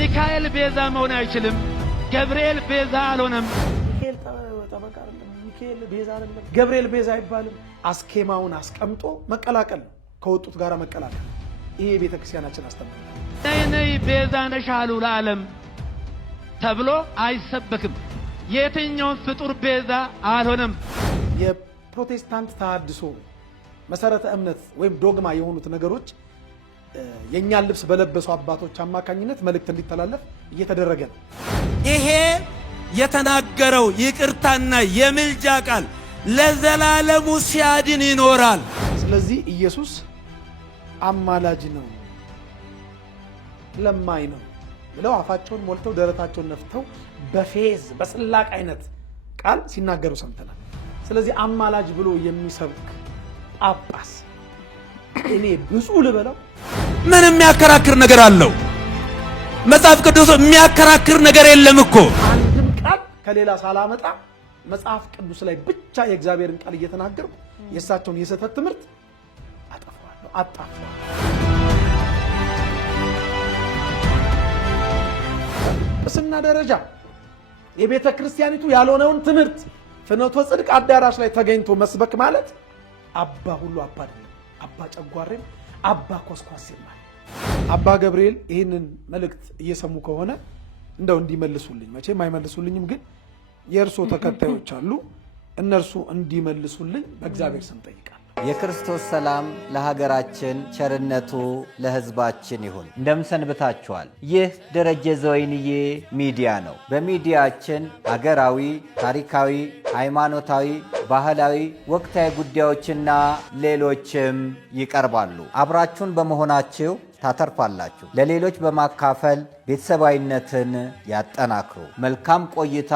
ሚካኤል ቤዛ መሆን አይችልም። ገብርኤል ቤዛ አልሆነም። ሚካኤል ጠበቃ አይደለም። ሚካኤል ቤዛ አይደለም። ገብርኤል ቤዛ አይባልም። አስኬማውን አስቀምጦ መቀላቀል፣ ከወጡት ጋር መቀላቀል። ይሄ ቤተክርስቲያናችን አስተምሮ ነይ ቤዛ ነሽ አሉ ለዓለም ተብሎ አይሰበክም። የትኛው ፍጡር ቤዛ አልሆነም። የፕሮቴስታንት ተሐድሶ መሰረተ እምነት ወይም ዶግማ የሆኑት ነገሮች የኛን ልብስ በለበሱ አባቶች አማካኝነት መልእክት እንዲተላለፍ እየተደረገ ነው። ይሄ የተናገረው ይቅርታና የምልጃ ቃል ለዘላለሙ ሲያድን ይኖራል። ስለዚህ ኢየሱስ አማላጅ ነው፣ ለማኝ ነው ብለው አፋቸውን ሞልተው ደረታቸውን ነፍተው በፌዝ በስላቅ አይነት ቃል ሲናገሩ ሰምተናል። ስለዚህ አማላጅ ብሎ የሚሰብክ ጳጳስ እኔ ብፁዕ ልበለው? ምን የሚያከራክር ነገር አለው? መጽሐፍ ቅዱስ የሚያከራክር ነገር የለም እኮ። አንድም ቃል ከሌላ ሳላመጣ መጽሐፍ ቅዱስ ላይ ብቻ የእግዚአብሔርን ቃል እየተናገርኩ የእሳቸውን የስህተት ትምህርት አጠፋዋለሁ፣ አጣፋዋለሁ። በጵጵስና ደረጃ የቤተ ክርስቲያኒቱ ያልሆነውን ትምህርት ፍኖተ ጽድቅ አዳራሽ ላይ ተገኝቶ መስበክ ማለት አባ ሁሉ አባ አይደለም። አባ ጨጓሬም አባ ኮስኳሴም ማለት አባ ገብርኤል ይህንን መልእክት እየሰሙ ከሆነ እንደው እንዲመልሱልኝ፣ መቼም አይመልሱልኝም፣ ግን የእርሶ ተከታዮች አሉ፣ እነርሱ እንዲመልሱልኝ በእግዚአብሔር ስም ጠይቃለሁ። የክርስቶስ ሰላም ለሀገራችን፣ ቸርነቱ ለሕዝባችን ይሁን። እንደምሰንብታችኋል። ይህ ደረጀ ዘወይንዬ ሚዲያ ነው። በሚዲያችን ሀገራዊ፣ ታሪካዊ፣ ሃይማኖታዊ፣ ባህላዊ፣ ወቅታዊ ጉዳዮችና ሌሎችም ይቀርባሉ። አብራችሁን በመሆናችሁ ታተርፋላችሁ። ለሌሎች በማካፈል ቤተሰባዊነትን ያጠናክሩ። መልካም ቆይታ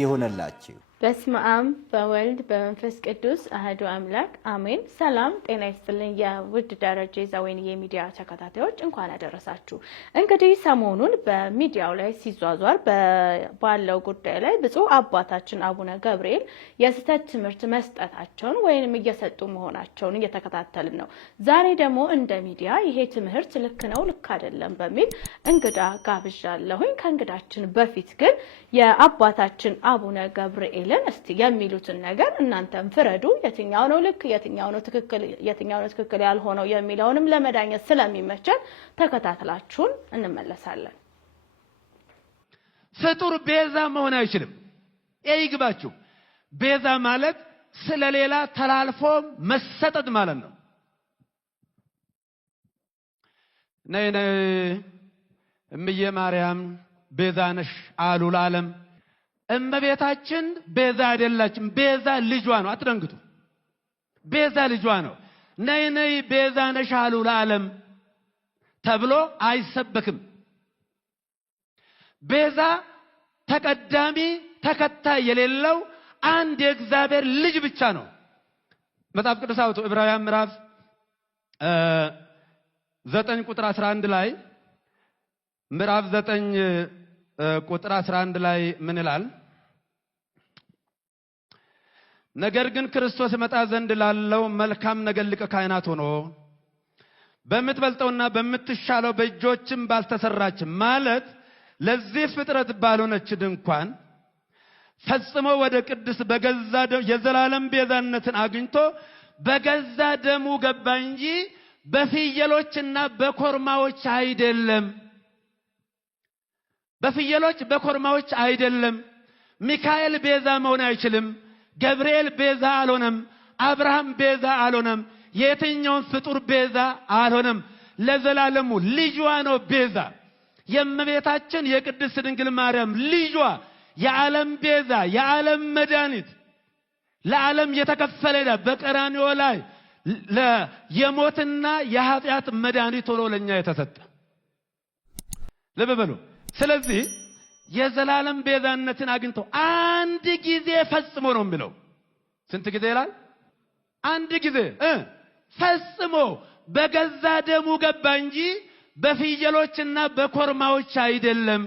ይሁንላችሁ። በስመ አብ በወልድ በመንፈስ ቅዱስ አህዱ አምላክ አሜን። ሰላም ጤና ይስጥልኝ። የውድ ደረጀ ዘወይንዬ ሚዲያ ተከታታዮች እንኳን አደረሳችሁ። እንግዲህ ሰሞኑን በሚዲያው ላይ ሲዟዟር ባለው ጉዳይ ላይ ብፁዕ አባታችን አቡነ ገብርኤል የስህተት ትምህርት መስጠታቸውን ወይንም እየሰጡ መሆናቸውን እየተከታተልን ነው። ዛሬ ደግሞ እንደ ሚዲያ ይሄ ትምህርት ልክ ነው ልክ አይደለም በሚል እንግዳ ጋብዣለሁኝ። ከእንግዳችን በፊት ግን የአባታችን አቡነ ገብርኤል እስቲ የሚሉትን ነገር እናንተም ፍረዱ። የትኛው ነው ልክ፣ የትኛው ነው ትክክል፣ የትኛው ነው ትክክል ያልሆነው የሚለውንም ለመዳኘት ስለሚመቸን ተከታትላችሁን እንመለሳለን። ፍጡር ቤዛ መሆን አይችልም። ይግባችሁ። ቤዛ ማለት ስለሌላ ተላልፎ መሰጠት ማለት ነው። ነይ እምዬ ማርያም ቤዛ ነሽ አሉ ለዓለም። እመቤታችን ቤዛ አይደላችም። ቤዛ ልጇ ነው። አትደንግጡ። ቤዛ ልጇ ነው። ነይ ቤዛ ነሽ አሉ ለዓለም ተብሎ አይሰበክም። ቤዛ ተቀዳሚ ተከታይ የሌለው አንድ የእግዚአብሔር ልጅ ብቻ ነው። መጽሐፍ ቅዱስ አውጡ ዕብራውያን ምዕራፍ 9 ቁጥር 11 ላይ ምዕራፍ 9 ቁጥር 11 ላይ ምን ይላል? ነገር ግን ክርስቶስ መጣ ዘንድ ላለው መልካም ነገር ሊቀ ካህናት ሆኖ በምትበልጠውና በምትሻለው በእጆችም ባልተሰራች ማለት ለዚህ ፍጥረት ባልሆነች ድንኳን ፈጽሞ ወደ ቅድስ በገዛ የዘላለም ቤዛነትን አግኝቶ በገዛ ደሙ ገባ እንጂ በፍየሎችና በኮርማዎች አይደለም። በፍየሎች በኮርማዎች አይደለም። ሚካኤል ቤዛ መሆን አይችልም። ገብርኤል ቤዛ አልሆነም። አብርሃም ቤዛ አልሆነም። የትኛው ፍጡር ቤዛ አልሆነም። ለዘላለሙ ልጇ ነው ቤዛ። የእመቤታችን የቅድስት ድንግል ማርያም ልጇ የዓለም ቤዛ፣ የዓለም መድኃኒት፣ ለዓለም የተከፈለ ዕዳ በቀራንዮ ላይ የሞትና የኃጢአት መድኃኒት ሆኖ ለኛ የተሰጠ ልብ በሉ። ስለዚህ የዘላለም ቤዛነትን አግኝቶ አንድ ጊዜ ፈጽሞ ነው የሚለው። ስንት ጊዜ ይላል? አንድ ጊዜ ፈጽሞ በገዛ ደሙ ገባ እንጂ በፍየሎችና በኮርማዎች አይደለም።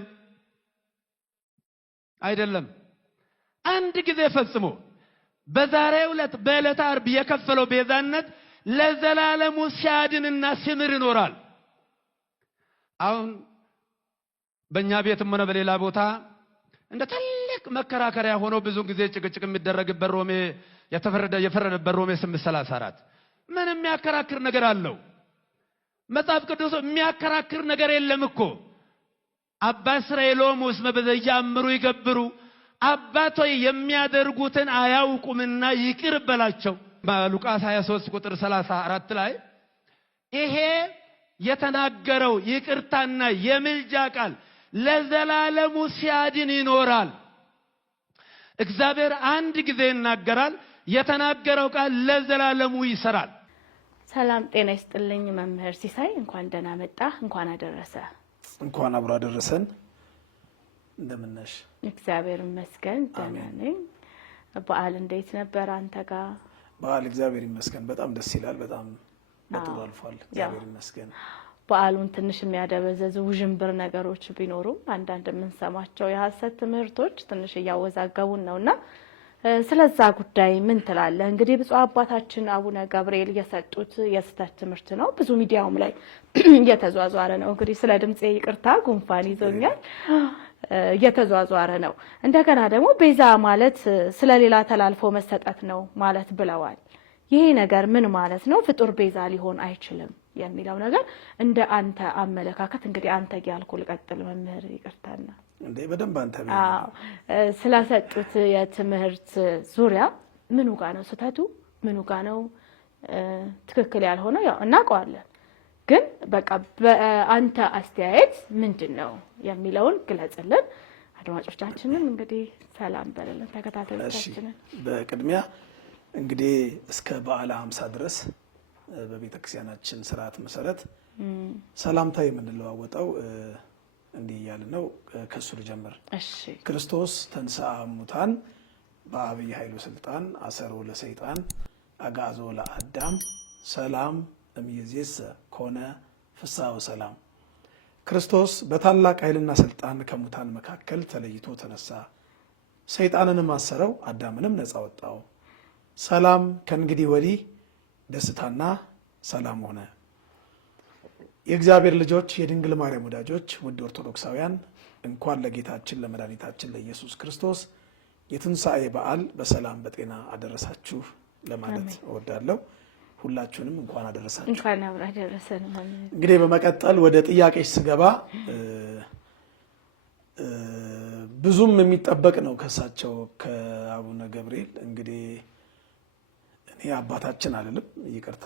አንድ ጊዜ ፈጽሞ በዛሬው ዕለት በዕለተ ዓርብ የከፈለው ቤዛነት ለዘላለሙ ሲያድንና ሲምር ይኖራል። አሁን በእኛ ቤትም ሆነ በሌላ ቦታ እንደ ትልቅ መከራከሪያ ሆኖ ብዙ ጊዜ ጭቅጭቅ የሚደረግበት ሮሜ የፈረደበት ሮሜ 8:34 ምን የሚያከራክር ነገር አለው? መጽሐፍ ቅዱስ የሚያከራክር ነገር የለም እኮ። አባ እስራኤሎም ውስጥ በዘያምሩ ይገብሩ አባቶይ የሚያደርጉትን አያውቁምና ይቅር በላቸው። በሉቃስ 23 ቁጥር 34 ላይ ይሄ የተናገረው ይቅርታና የምልጃ ቃል ለዘላለሙ ሲያድን ይኖራል። እግዚአብሔር አንድ ጊዜ ይናገራል፣ የተናገረው ቃል ለዘላለሙ ይሰራል። ሰላም ጤና ይስጥልኝ መምህር ሲሳይ፣ እንኳን ደህና መጣ፣ እንኳን አደረሰ። እንኳን አብሮ አደረሰን። እንደምን ነሽ? እግዚአብሔር ይመስገን ደህና ነኝ። በዓል እንዴት ነበር አንተ ጋር? በዓል እግዚአብሔር ይመስገን በጣም ደስ ይላል። በጣም በጥሩ አልፏል። እግዚአብሔር ይመስገን። በዓሉን ትንሽ የሚያደበዘዙ ውዥንብር ነገሮች ቢኖሩም አንዳንድ የምንሰማቸው የሐሰት ትምህርቶች ትንሽ እያወዛገቡን ነውና ስለዛ ጉዳይ ምን ትላለህ? እንግዲህ ብፁዕ አባታችን አቡነ ገብርኤል የሰጡት የስተት ትምህርት ነው። ብዙ ሚዲያውም ላይ እየተዟዟረ ነው። እንግዲህ ስለ ድምጼ ይቅርታ ጉንፋን ይዞኛል። እየተዟዟረ ነው። እንደገና ደግሞ ቤዛ ማለት ስለሌላ ተላልፎ መሰጠት ነው ማለት ብለዋል። ይሄ ነገር ምን ማለት ነው? ፍጡር ቤዛ ሊሆን አይችልም የሚለው ነገር እንደ አንተ አመለካከት እንግዲህ አንተ ያልኩ ልቀጥል መምህር ይቅርታና እንዴ በደንብ አንተ ስለሰጡት የትምህርት ዙሪያ ምኑ ጋር ነው ስተቱ? ምኑ ጋር ነው ትክክል ያልሆነው? ያው እናውቀዋለን፣ ግን በቃ በአንተ አስተያየት ምንድነው የሚለውን ግለጽልን። አድማጮቻችንን እንግዲህ ሰላም በለልን ተከታታዮቻችንን። በቅድሚያ እንግዲህ እስከ በዓለ 50 ድረስ በቤተክርስቲያናችን ስርዓት መሰረት ሰላምታ የምንለዋወጠው እንዲህ እያለ ነው። ከሱ ልጀምር። እሺ። ክርስቶስ ተንሥአ እሙታን በአብይ ኃይሉ ስልጣን አሰሮ ለሰይጣን አግዓዞ ለአዳም ሰላም እምይእዜሰ ኮነ ፍስሐ ወሰላም። ክርስቶስ በታላቅ ኃይልና ስልጣን ከሙታን መካከል ተለይቶ ተነሳ፣ ሰይጣንንም አሰረው፣ አዳምንም ነፃ ወጣው። ሰላም ከእንግዲህ ወዲህ ደስታና ሰላም ሆነ። የእግዚአብሔር ልጆች የድንግል ማርያም ወዳጆች ውድ ኦርቶዶክሳውያን እንኳን ለጌታችን ለመድኃኒታችን ለኢየሱስ ክርስቶስ የትንሣኤ በዓል በሰላም በጤና አደረሳችሁ ለማለት እወዳለሁ። ሁላችሁንም እንኳን አደረሳችሁ። እንኳን አብራ አደረሰን። እንግዲህ በመቀጠል ወደ ጥያቄሽ ስገባ ብዙም የሚጠበቅ ነው ከሳቸው ከአቡነ ገብርኤል። እንግዲህ እኔ አባታችን አይደለም ይቅርታ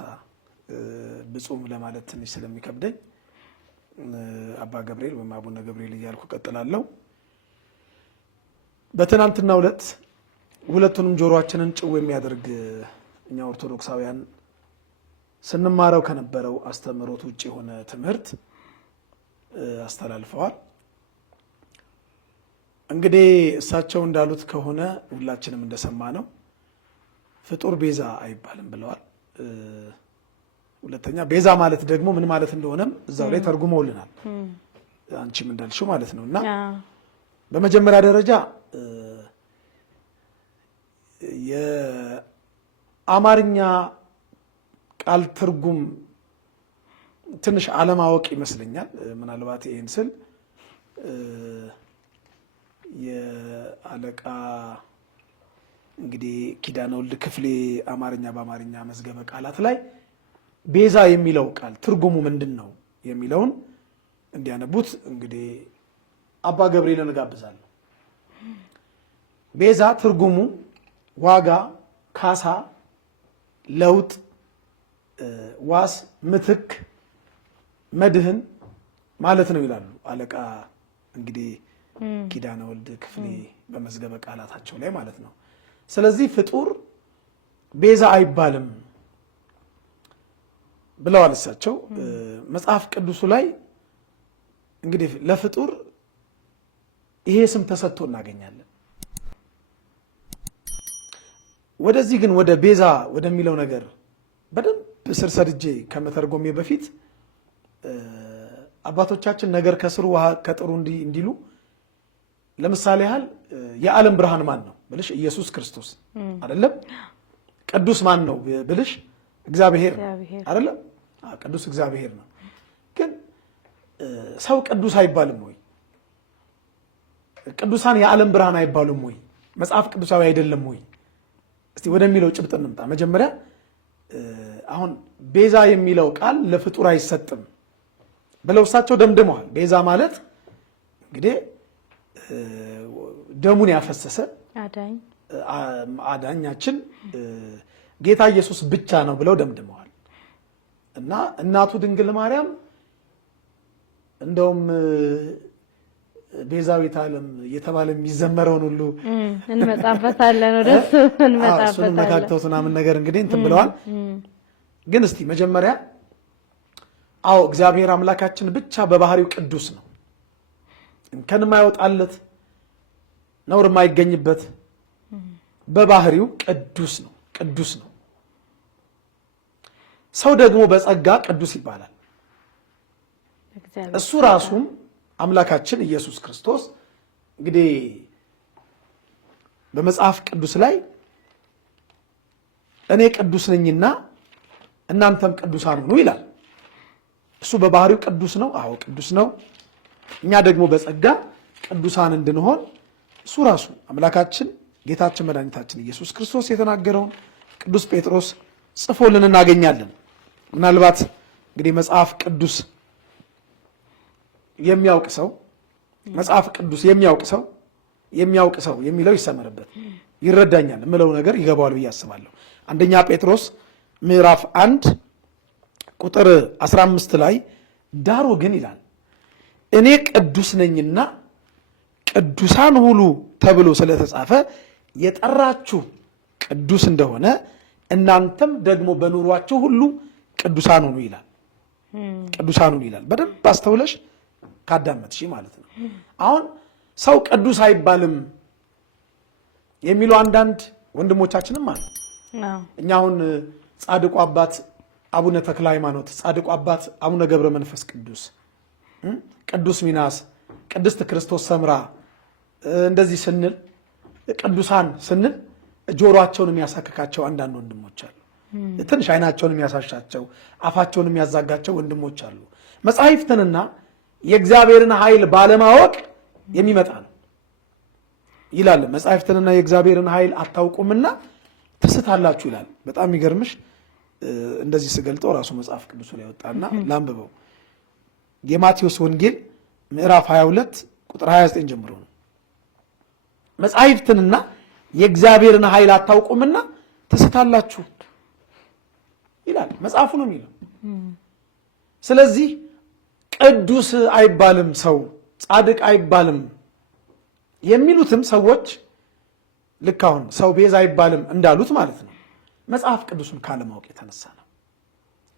ብፁም ለማለት ትንሽ ስለሚከብደኝ አባ ገብርኤል ወይም አቡነ ገብርኤል እያልኩ ቀጥላለሁ። በትናንትናው ዕለት ሁለቱንም ጆሮአችንን ጭው የሚያደርግ እኛ ኦርቶዶክሳውያን ስንማረው ከነበረው አስተምህሮት ውጭ የሆነ ትምህርት አስተላልፈዋል። እንግዲህ እሳቸው እንዳሉት ከሆነ ሁላችንም እንደሰማ ነው ፍጡር ቤዛ አይባልም ብለዋል። ሁለተኛ ቤዛ ማለት ደግሞ ምን ማለት እንደሆነም እዛው ላይ ተርጉመውልናል፣ አንቺም እንዳልሽው ማለት ነው። እና በመጀመሪያ ደረጃ የአማርኛ ቃል ትርጉም ትንሽ አለማወቅ ይመስለኛል። ምናልባት ይሄን ስል የአለቃ እንግዲህ ኪዳነ ወልድ ክፍሌ አማርኛ በአማርኛ መዝገበ ቃላት ላይ ቤዛ የሚለው ቃል ትርጉሙ ምንድን ነው የሚለውን እንዲያነቡት እንግዲህ አባ ገብርኤልን እጋብዛለሁ። ቤዛ ትርጉሙ ዋጋ፣ ካሳ፣ ለውጥ፣ ዋስ፣ ምትክ፣ መድህን ማለት ነው ይላሉ አለቃ እንግዲህ ኪዳነ ወልድ ክፍሌ በመዝገበ ቃላታቸው ላይ ማለት ነው። ስለዚህ ፍጡር ቤዛ አይባልም ብለዋል እሳቸው። መጽሐፍ ቅዱሱ ላይ እንግዲህ ለፍጡር ይሄ ስም ተሰጥቶ እናገኛለን። ወደዚህ ግን ወደ ቤዛ ወደሚለው ነገር በደንብ ስር ሰድጄ ከመተርጎሜ በፊት አባቶቻችን ነገር ከስሩ ውሃ ከጥሩ እንዲሉ ለምሳሌ ያህል የዓለም ብርሃን ማን ነው ብልሽ ኢየሱስ ክርስቶስ አይደለም። ቅዱስ ማን ነው ብልሽ እግዚአብሔር አይደለም። ቅዱስ እግዚአብሔር ነው። ግን ሰው ቅዱስ አይባልም ወይ? ቅዱሳን የዓለም ብርሃን አይባሉም ወይ? መጽሐፍ ቅዱሳዊ አይደለም ወይ? እስቲ ወደሚለው ጭብጥ እንምጣ። መጀመሪያ አሁን ቤዛ የሚለው ቃል ለፍጡር አይሰጥም ብለው እሳቸው ደምድመዋል። ቤዛ ማለት እንግዲህ ደሙን ያፈሰሰ አዳኛችን ጌታ ኢየሱስ ብቻ ነው ብለው ደምድመዋል። እና እናቱ ድንግል ማርያም እንደውም ቤዛዊት ዓለም እየተባለ የሚዘመረውን ሁሉ እንመጣበታለን ወደሱ እንመጣበታለን መካከውት ምናምን ነገር እንግዲህ እንትን ብለዋል። ግን እስቲ መጀመሪያ አዎ እግዚአብሔር አምላካችን ብቻ በባህሪው ቅዱስ ነው። እንከን የማይወጣለት ነውር የማይገኝበት በባህሪው ቅዱስ ነው። ቅዱስ ነው። ሰው ደግሞ በጸጋ ቅዱስ ይባላል። እሱ ራሱም አምላካችን ኢየሱስ ክርስቶስ እንግዲህ በመጽሐፍ ቅዱስ ላይ እኔ ቅዱስ ነኝና እናንተም ቅዱሳን ሁኑ ይላል። እሱ በባህሪው ቅዱስ ነው። አዎ ቅዱስ ነው። እኛ ደግሞ በጸጋ ቅዱሳን እንድንሆን እሱ ራሱ አምላካችን ጌታችን መድኃኒታችን ኢየሱስ ክርስቶስ የተናገረውን ቅዱስ ጴጥሮስ ጽፎልን እናገኛለን። ምናልባት እንግዲህ መጽሐፍ ቅዱስ የሚያውቅ ሰው መጽሐፍ ቅዱስ የሚያውቅ ሰው የሚለው ይሰመርበት ይረዳኛል የምለው ነገር ይገባዋል ብዬ አስባለሁ። አንደኛ ጴጥሮስ ምዕራፍ 1 ቁጥር 15 ላይ ዳሩ ግን ይላል እኔ ቅዱስ ነኝና ቅዱሳን ሁሉ ተብሎ ስለተጻፈ የጠራችሁ ቅዱስ እንደሆነ እናንተም ደግሞ በኑሯችሁ ሁሉ ቅዱሳን ሁኑ ይላል። ቅዱሳን ሁኑ ይላል። በደንብ አስተውለሽ ካዳመጥሽ ማለት ነው። አሁን ሰው ቅዱስ አይባልም የሚሉ አንዳንድ ወንድሞቻችንም አሉ። እኛ አሁን ጻድቁ አባት አቡነ ተክለ ሃይማኖት፣ ጻድቁ አባት አቡነ ገብረ መንፈስ ቅዱስ፣ ቅዱስ ሚናስ፣ ቅድስት ክርስቶስ ሰምራ እንደዚህ ስንል ቅዱሳን ስንል ጆሮአቸውን የሚያሳክካቸው አንዳንድ ወንድሞች አሉ። ትንሽ አይናቸውን የሚያሳሻቸው አፋቸውን የሚያዛጋቸው ወንድሞች አሉ። መጻሕፍትንና የእግዚአብሔርን ኃይል ባለማወቅ የሚመጣ ነው ይላል። መጻሕፍትንና የእግዚአብሔርን ኃይል አታውቁምና ትስታላችሁ ይላል። በጣም የሚገርምሽ እንደዚህ ስገልጠው ራሱ መጽሐፍ ቅዱስ ላይ ወጣና ላንብበው። የማቴዎስ ወንጌል ምዕራፍ 22 ቁጥር 29 ጀምሮ ነው። መጻሕፍትንና የእግዚአብሔርን ኃይል አታውቁምና ትስታላችሁ ይላል። መጽሐፉ ነው የሚለው። ስለዚህ ቅዱስ አይባልም ሰው፣ ጻድቅ አይባልም የሚሉትም ሰዎች ልክ አሁን ሰው ቤዛ አይባልም እንዳሉት ማለት ነው መጽሐፍ ቅዱስን ካለማወቅ የተነሳ ነው።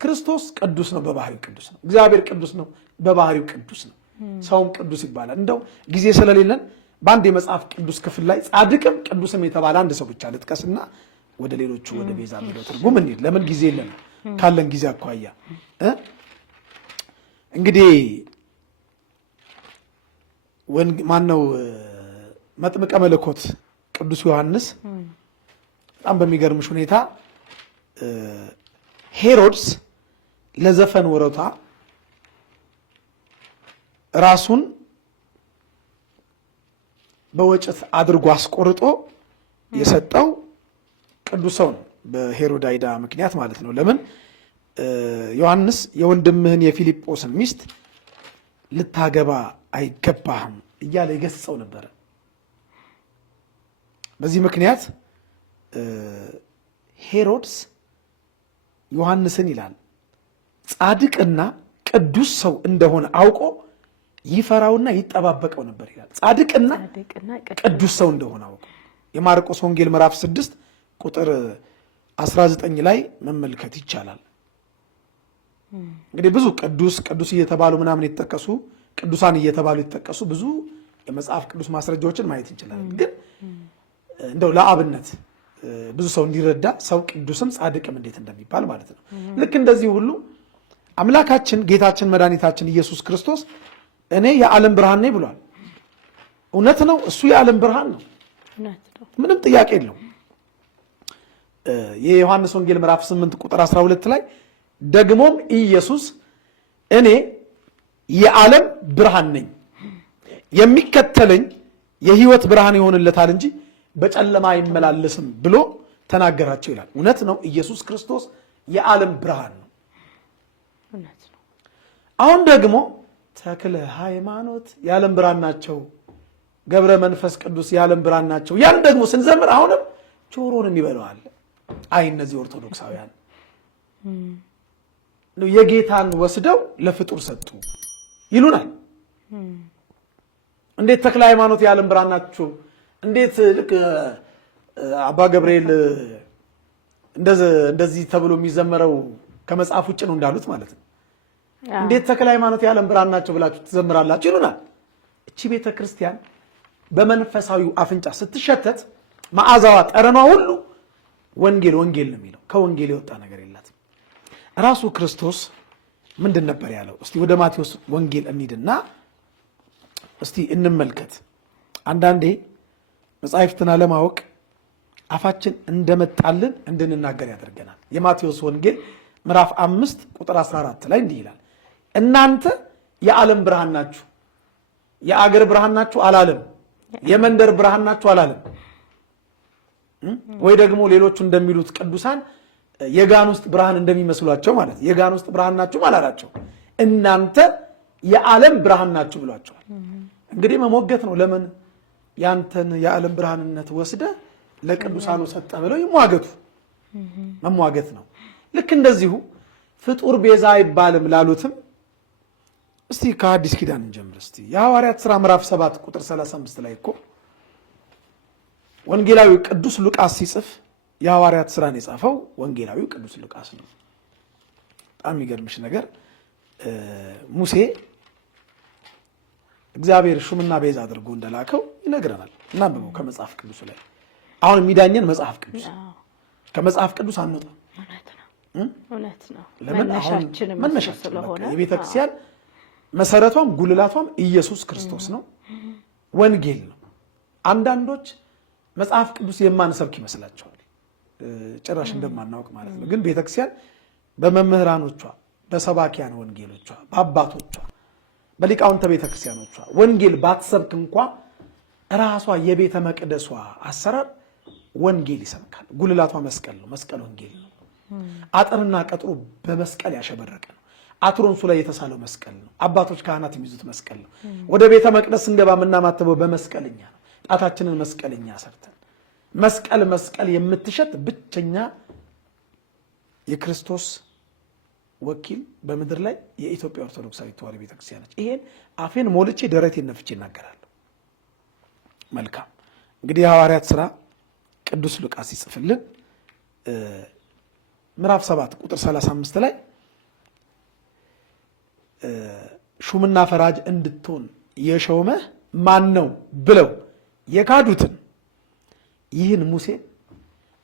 ክርስቶስ ቅዱስ ነው፣ በባህሪው ቅዱስ ነው። እግዚአብሔር ቅዱስ ነው፣ በባህሪው ቅዱስ ነው። ሰውም ቅዱስ ይባላል። እንደው ጊዜ ስለሌለን በአንድ የመጽሐፍ ቅዱስ ክፍል ላይ ጻድቅም ቅዱስም የተባለ አንድ ሰው ብቻ ልጥቀስና ወደ ሌሎቹ ወደ ቤዛ የሚለው ትርጉም እንሂድ። ለምን ጊዜ የለን ካለን ጊዜ አኳያ እንግዲህ ማነው መጥምቀ መለኮት ቅዱስ ዮሐንስ በጣም በሚገርምሽ ሁኔታ ሄሮድስ ለዘፈን ወረታ ራሱን በወጭት አድርጎ አስቆርጦ የሰጠው ቅዱስ ሰው ነው፣ በሄሮዳይዳ ምክንያት ማለት ነው። ለምን ዮሐንስ የወንድምህን የፊልጶስን ሚስት ልታገባ አይገባህም እያለ ይገስጸው ነበረ። በዚህ ምክንያት ሄሮድስ ዮሐንስን ይላል ጻድቅና ቅዱስ ሰው እንደሆነ አውቆ ይፈራውና ይጠባበቀው ነበር ይላል። ጻድቅና ቅዱስ ሰው እንደሆነ አውቆ የማርቆስ ወንጌል ምዕራፍ 6 ቁጥር 19 ላይ መመልከት ይቻላል። እንግዲህ ብዙ ቅዱስ እየተባሉ ምናምን የተጠቀሱ ቅዱሳን እየተባሉ የተጠቀሱ ብዙ የመጽሐፍ ቅዱስ ማስረጃዎችን ማየት እንችላለን። ግን እንደው ለአብነት ብዙ ሰው እንዲረዳ ሰው ቅዱስም ጻድቅም እንዴት እንደሚባል ማለት ነው። ልክ እንደዚህ ሁሉ አምላካችን ጌታችን መድኃኒታችን ኢየሱስ ክርስቶስ እኔ የዓለም ብርሃን ነኝ ብሏል። እውነት ነው። እሱ የዓለም ብርሃን ነው፣ ምንም ጥያቄ የለውም። የዮሐንስ ወንጌል ምዕራፍ 8 ቁጥር 12 ላይ ደግሞም ኢየሱስ እኔ የዓለም ብርሃን ነኝ፣ የሚከተለኝ የህይወት ብርሃን ይሆንለታል እንጂ በጨለማ አይመላለስም ብሎ ተናገራቸው ይላል። እውነት ነው። ኢየሱስ ክርስቶስ የዓለም ብርሃን ነው። እውነት ነው። አሁን ደግሞ ተክለ ሃይማኖት የዓለም ብርሃን ናቸው፣ ገብረ መንፈስ ቅዱስ የዓለም ብርሃን ናቸው ያን ደግሞ ስንዘምር አሁንም ጆሮንም ይበላዋል። አይ እነዚህ ኦርቶዶክሳውያን የጌታን ወስደው ለፍጡር ሰጡ ይሉናል። እንዴት ተክለ ሃይማኖት የዓለም ብርሃን ናቸው? እንዴት ልክ አባ ገብርኤል እንደዚህ ተብሎ የሚዘመረው ከመጽሐፍ ውጭ ነው እንዳሉት ማለት ነው። እንዴት ተክለ ሃይማኖት የዓለም ብርሃን ናቸው ብላችሁ ትዘምራላችሁ ይሉናል። እቺ ቤተ ክርስቲያን በመንፈሳዊው አፍንጫ ስትሸተት መዓዛዋ ጠረኗ ሁሉ ወንጌል ወንጌል ነው የሚለው። ከወንጌል የወጣ ነገር የላትም። ራሱ ክርስቶስ ምንድን ነበር ያለው? እስቲ ወደ ማቴዎስ ወንጌል እንሂድና እስቲ እንመልከት። አንዳንዴ መጻሕፍትን አለማወቅ አፋችን እንደመጣልን እንድንናገር ያደርገናል። የማቴዎስ ወንጌል ምዕራፍ 5 ቁጥር 14 ላይ እንዲህ ይላል፣ እናንተ የዓለም ብርሃን ናችሁ። የአገር ብርሃን ናችሁ አላለም። የመንደር ብርሃን ናችሁ አላለም። ወይ ደግሞ ሌሎቹ እንደሚሉት ቅዱሳን የጋን ውስጥ ብርሃን እንደሚመስሏቸው ማለት የጋን ውስጥ ብርሃን ናችሁ አላላቸው። እናንተ የዓለም ብርሃን ናችሁ ብሏቸዋል። እንግዲህ መሞገት ነው። ለምን ያንተን የዓለም ብርሃንነት ወስደ ለቅዱሳኑ ሰጠ ብለው ይሟገቱ። መሟገት ነው። ልክ እንደዚሁ ፍጡር ቤዛ አይባልም ላሉትም እስቲ ከአዲስ ኪዳን እንጀምር። እስቲ የሐዋርያት ሥራ ምዕራፍ 7 ቁጥር 35 ላይ እኮ ወንጌላዊ ቅዱስ ሉቃስ ሲጽፍ የሐዋርያት ሥራን የጻፈው ወንጌላዊ ቅዱስ ሉቃስ ነው። በጣም የሚገርምሽ ነገር ሙሴ እግዚአብሔር ሹምና ቤዛ አድርጎ እንደላከው ይነግረናል። እናንብበው ከመጽሐፍ ቅዱስ ላይ። አሁን የሚዳኘን መጽሐፍ ቅዱስ፣ ከመጽሐፍ ቅዱስ አንወጣ። እውነት ነው። ለምን? አሁን መነሻችን ስለሆነ የቤተ ክርስቲያን መሰረቷም ጉልላቷም ኢየሱስ ክርስቶስ ነው፣ ወንጌል ነው። አንዳንዶች መጽሐፍ ቅዱስ የማንሰብክ ይመስላቸዋል፣ ጭራሽ እንደማናውቅ ማለት ነው። ግን ቤተክርስቲያን በመምህራኖቿ፣ በሰባኪያን ወንጌሎቿ፣ በአባቶቿ፣ በሊቃውንተ ቤተክርስቲያኖቿ ወንጌል ባትሰብክ እንኳ ራሷ የቤተ መቅደሷ አሰራር ወንጌል ይሰብካል። ጉልላቷ መስቀል ነው፣ መስቀል ወንጌል ነው። አጥርና ቀጥሩ በመስቀል ያሸበረቀ ነው። አትሮንሱ ላይ የተሳለው መስቀል ነው። አባቶች ካህናት የሚይዙት መስቀል ነው። ወደ ቤተ መቅደስ ስንገባ የምናማተበው በመስቀልኛ ነው። ጣታችንን መስቀልኛ ሰርተን መስቀል መስቀል የምትሸት ብቸኛ የክርስቶስ ወኪል በምድር ላይ የኢትዮጵያ ኦርቶዶክሳዊት ተዋሕዶ ቤተክርስቲያን ነች። ይሄን አፌን ሞልቼ ደረቴን ነፍቼ እናገራለሁ። መልካም እንግዲህ የሐዋርያት ሥራ ቅዱስ ሉቃስ ይጽፍልን ምዕራፍ 7 ቁጥር 35 ላይ ሹምና ፈራጅ እንድትሆን የሾመህ ማን ነው ብለው የካዱትን ይህን ሙሴ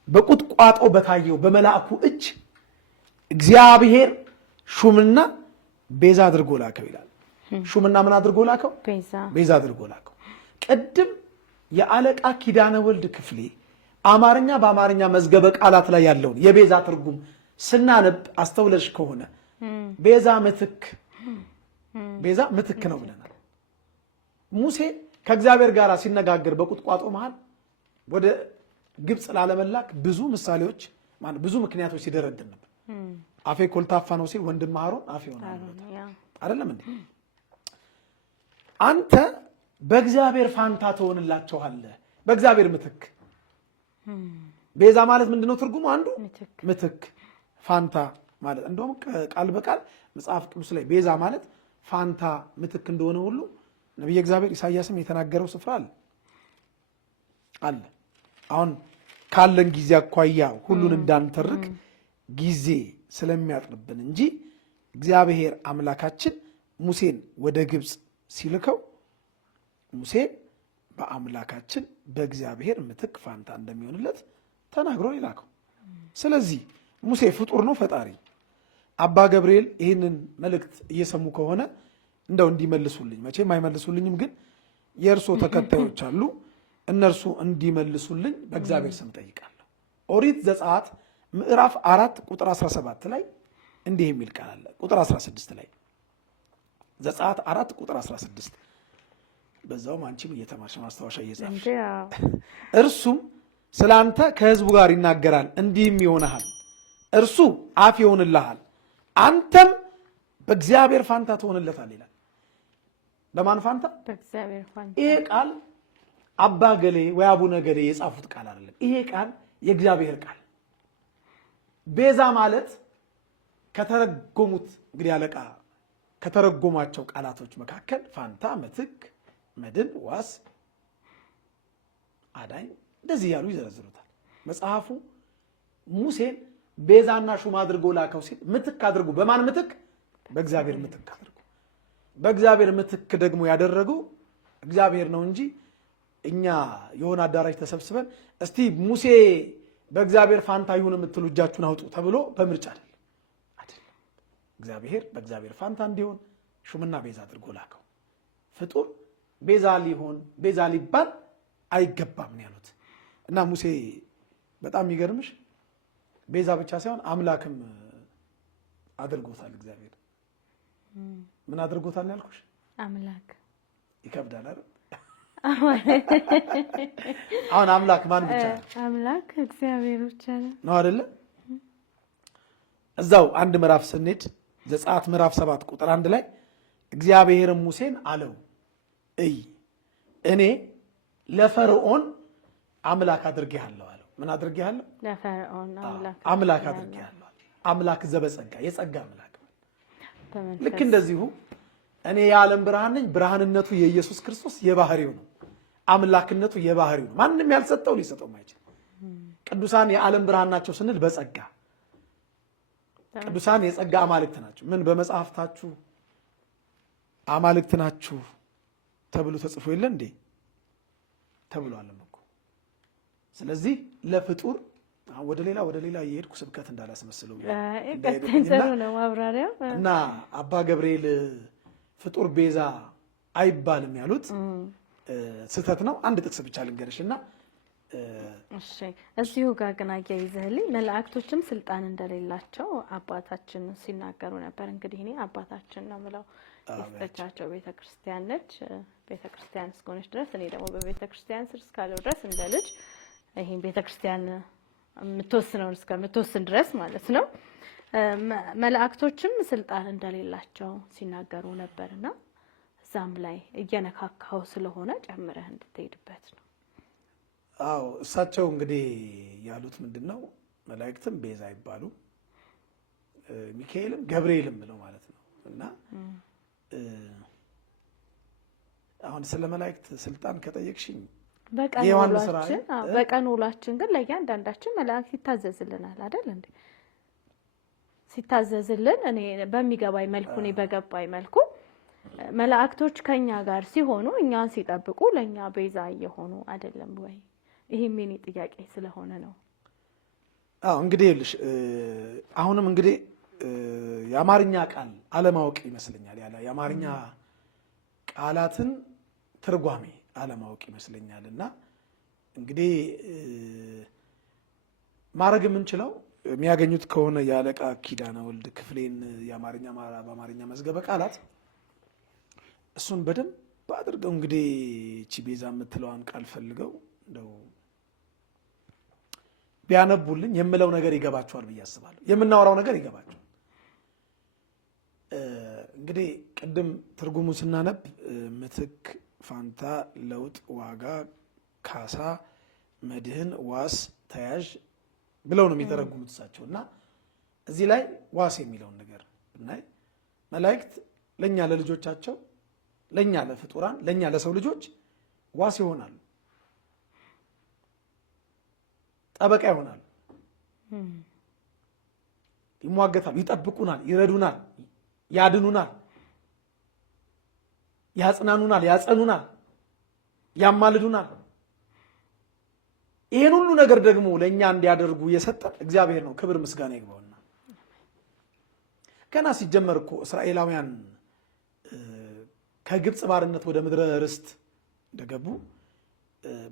በቁጥቋጦ በታየው በመልአኩ እጅ እግዚአብሔር ሹምና ቤዛ አድርጎ ላከው ይላል። ሹምና ምን አድርጎ ላከው? ቤዛ አድርጎ ላከው። ቅድም የአለቃ ኪዳነ ወልድ ክፍሌ አማርኛ በአማርኛ መዝገበ ቃላት ላይ ያለውን የቤዛ ትርጉም ስናነብ አስተውለሽ ከሆነ ቤዛ ምትክ ነው ብለናል። ሙሴ ከእግዚአብሔር ጋር ሲነጋገር በቁጥቋጦ መሃል ወደ ግብፅ ላለመላክ ብዙ ምሳሌዎች ብዙ ምክንያቶች ሲደረድር ነበር። አፌ ኮልታፋ ነው ሲል ወንድም አሮን አፌ ሆናል አይደለም እንዴ? አንተ በእግዚአብሔር ፋንታ ትሆንላቸዋለህ፣ በእግዚአብሔር ምትክ። ቤዛ ማለት ምንድነው ትርጉሙ? አንዱ ምትክ ፋንታ ማለት እንደውም ቃል በቃል መጽሐፍ ቅዱስ ላይ ቤዛ ማለት ፋንታ ምትክ እንደሆነ ሁሉ ነቢየ እግዚአብሔር ኢሳያስም የተናገረው ስፍራ አለ። አሁን ካለን ጊዜ አኳያ ሁሉን እንዳንተርክ ጊዜ ስለሚያጥርብን እንጂ እግዚአብሔር አምላካችን ሙሴን ወደ ግብፅ ሲልከው ሙሴ በአምላካችን በእግዚአብሔር ምትክ ፋንታ እንደሚሆንለት ተናግሮ ይላከው። ስለዚህ ሙሴ ፍጡር ነው፣ ፈጣሪ። አባ ገብርኤል ይህንን መልእክት እየሰሙ ከሆነ እንደው እንዲመልሱልኝ፣ መቼም አይመልሱልኝም፣ ግን የእርሶ ተከታዮች አሉ፣ እነርሱ እንዲመልሱልኝ በእግዚአብሔር ስም ጠይቃለሁ። ኦሪት ዘጸአት ምዕራፍ 4 ቁጥር 17 ላይ እንዲህ የሚል ቃል አለ። ቁጥር 16 ላይ ዘጸአት 4 ቁጥር 16 በዛውም አንቺም እየተማርሽ ማስታወሻ እየጻፍሽ እርሱም ስላንተ ከሕዝቡ ጋር ይናገራል፣ እንዲህም ይሆናል፣ እርሱ አፍ ይሆንልሃል፣ አንተም በእግዚአብሔር ፋንታ ትሆንለታል ይላል። በማን ፋንታ? በእግዚአብሔር ፋንታ። ይሄ ቃል አባ ገሌ ወይ አቡነ ገሌ የጻፉት ቃል አይደለም። ይሄ ቃል የእግዚአብሔር ቃል። ቤዛ ማለት ከተረጎሙት እንግዲህ አለቃ ከተረጎሟቸው ቃላቶች መካከል ፋንታ፣ ምትክ፣ መድን፣ ዋስ፣ አዳኝ እንደዚህ ያሉ ይዘረዝሩታል። መጽሐፉ ሙሴን ቤዛና ሹም አድርጎ ላከው ሲል ምትክ አድርጎ በማን ምትክ? በእግዚአብሔር ምትክ አድርጎ። በእግዚአብሔር ምትክ ደግሞ ያደረገው እግዚአብሔር ነው እንጂ እኛ የሆነ አዳራሽ ተሰብስበን እስቲ ሙሴ በእግዚአብሔር ፋንታ ይሁን የምትሉ እጃችሁን አውጡ ተብሎ በምርጫ አይደለም። እግዚአብሔር በእግዚአብሔር ፋንታ እንዲሆን ሹምና ቤዛ አድርጎ ላከው። ፍጡር ቤዛ ሊሆን ቤዛ ሊባል አይገባም ነው ያሉት። እና ሙሴ በጣም የሚገርምሽ ቤዛ ብቻ ሳይሆን አምላክም አድርጎታል። እግዚአብሔር ምን አድርጎታል ያልኩሽ? አምላክ። ይከብዳል አይደል? አሁን አምላክ ማን ብቻ ነው? አምላክ እግዚአብሔር ብቻ ነው አይደለ? እዛው አንድ ምዕራፍ ስንሄድ ዘጸአት ምዕራፍ 7 ቁጥር 1 ላይ እግዚአብሔርም ሙሴን አለው እይ እኔ ለፈርዖን አምላክ አድርጌሃለሁ አለው። ምን አድርጌሃለሁ? ለፈርዖን አምላክ አድርጌሃለሁ። አምላክ ዘበጸጋ የጸጋ አምላክ። ልክ እንደዚሁ እኔ የዓለም ብርሃን ነኝ። ብርሃንነቱ የኢየሱስ ክርስቶስ የባህሪው ነው። አምላክነቱ የባህሪው ነው። ማንም ያልሰጠው ሊሰጠው ማይችል። ቅዱሳን የዓለም ብርሃን ናቸው ስንል በጸጋ ቅዱሳን የጸጋ አማልክት ናቸው። ምን በመጽሐፍታችሁ አማልክት ናችሁ ተብሎ ተጽፎ የለ እንዴ? ተብሏልም እኮ። ስለዚህ ለፍጡር ወደ ሌላ የሄድኩ ስብከት እንዳላስመስለው ነው ማብራሪያ እና አባ ገብርኤል ፍጡር ቤዛ አይባልም ያሉት ስህተት ነው። አንድ ጥቅስ ብቻ ልንገርሽና እሺ፣ እዚሁ ጋር ግን አያይዘህልኝ መላእክቶችም ስልጣን እንደሌላቸው አባታችን ሲናገሩ ነበር። እንግዲህ እኔ አባታችን ነው የምለው የፈቻቸው ቤተክርስቲያን ነች። ቤተክርስቲያን እስከሆነች ድረስ እኔ ደግሞ በቤተክርስቲያን ስር እስካለው ድረስ እንደ ልጅ ይሄን ቤተክርስቲያን የምትወስነውን እስከምትወስን ድረስ ማለት ነው። መላእክቶችም ስልጣን እንደሌላቸው ሲናገሩ ነበርና እዛም ላይ እየነካካው ስለሆነ ጨምረህ እንድትሄድበት ነው። አዎ እሳቸው እንግዲህ ያሉት ምንድነው? መላእክትም ቤዛ አይባሉ ሚካኤልም ገብርኤልም ብለው ማለት ነው። እና አሁን ስለ መላእክት ስልጣን ከጠየቅሽኝ በቀን ውሏችን ግን ለእያንዳንዳችን መላእክት ይታዘዝልናል አይደል እንዴ? ሲታዘዝልን እኔ በሚገባኝ መልኩ እኔ በገባኝ መልኩ መላእክቶች ከኛ ጋር ሲሆኑ እኛን ሲጠብቁ ለኛ ቤዛ እየሆኑ አይደለም ወይ? ይሄ ምን ጥያቄ ስለሆነ ነው። አዎ እንግዲህ ይልሽ አሁንም እንግዲህ የአማርኛ ቃል አለማወቅ ይመስለኛል። ያለ የአማርኛ ቃላትን ትርጓሜ አለማወቅ ይመስለኛል። እና እንግዲህ ማድረግ የምንችለው የሚያገኙት ከሆነ የአለቃ ኪዳነ ወልድ ክፍሌን በአማርኛ መዝገበ ቃላት እሱን በደንብ አድርገው እንግዲህ እቺ ቤዛ የምትለዋን ቃል ፈልገው እንደው ቢያነቡልኝ የምለው ነገር ይገባቸዋል ብዬ አስባለሁ። የምናወራው ነገር ይገባቸዋል። እንግዲህ ቅድም ትርጉሙን ስናነብ ምትክ፣ ፋንታ፣ ለውጥ፣ ዋጋ፣ ካሳ፣ መድህን፣ ዋስ፣ ተያዥ ብለው ነው የሚተረጉሙት እሳቸው። እና እዚህ ላይ ዋስ የሚለውን ነገር ብናይ መላእክት ለእኛ ለልጆቻቸው፣ ለእኛ ለፍጡራን፣ ለእኛ ለሰው ልጆች ዋስ ይሆናሉ፣ ጠበቃ ይሆናሉ፣ ይሟገታሉ፣ ይጠብቁናል፣ ይረዱናል፣ ያድኑናል፣ ያጽናኑናል፣ ያጸኑናል፣ ያማልዱናል። ይሄን ሁሉ ነገር ደግሞ ለኛ እንዲያደርጉ የሰጠን እግዚአብሔር ነው። ክብር ምስጋና ይግባውና ገና ሲጀመር እኮ እስራኤላውያን ከግብጽ ባርነት ወደ ምድረ ርስት እንደገቡ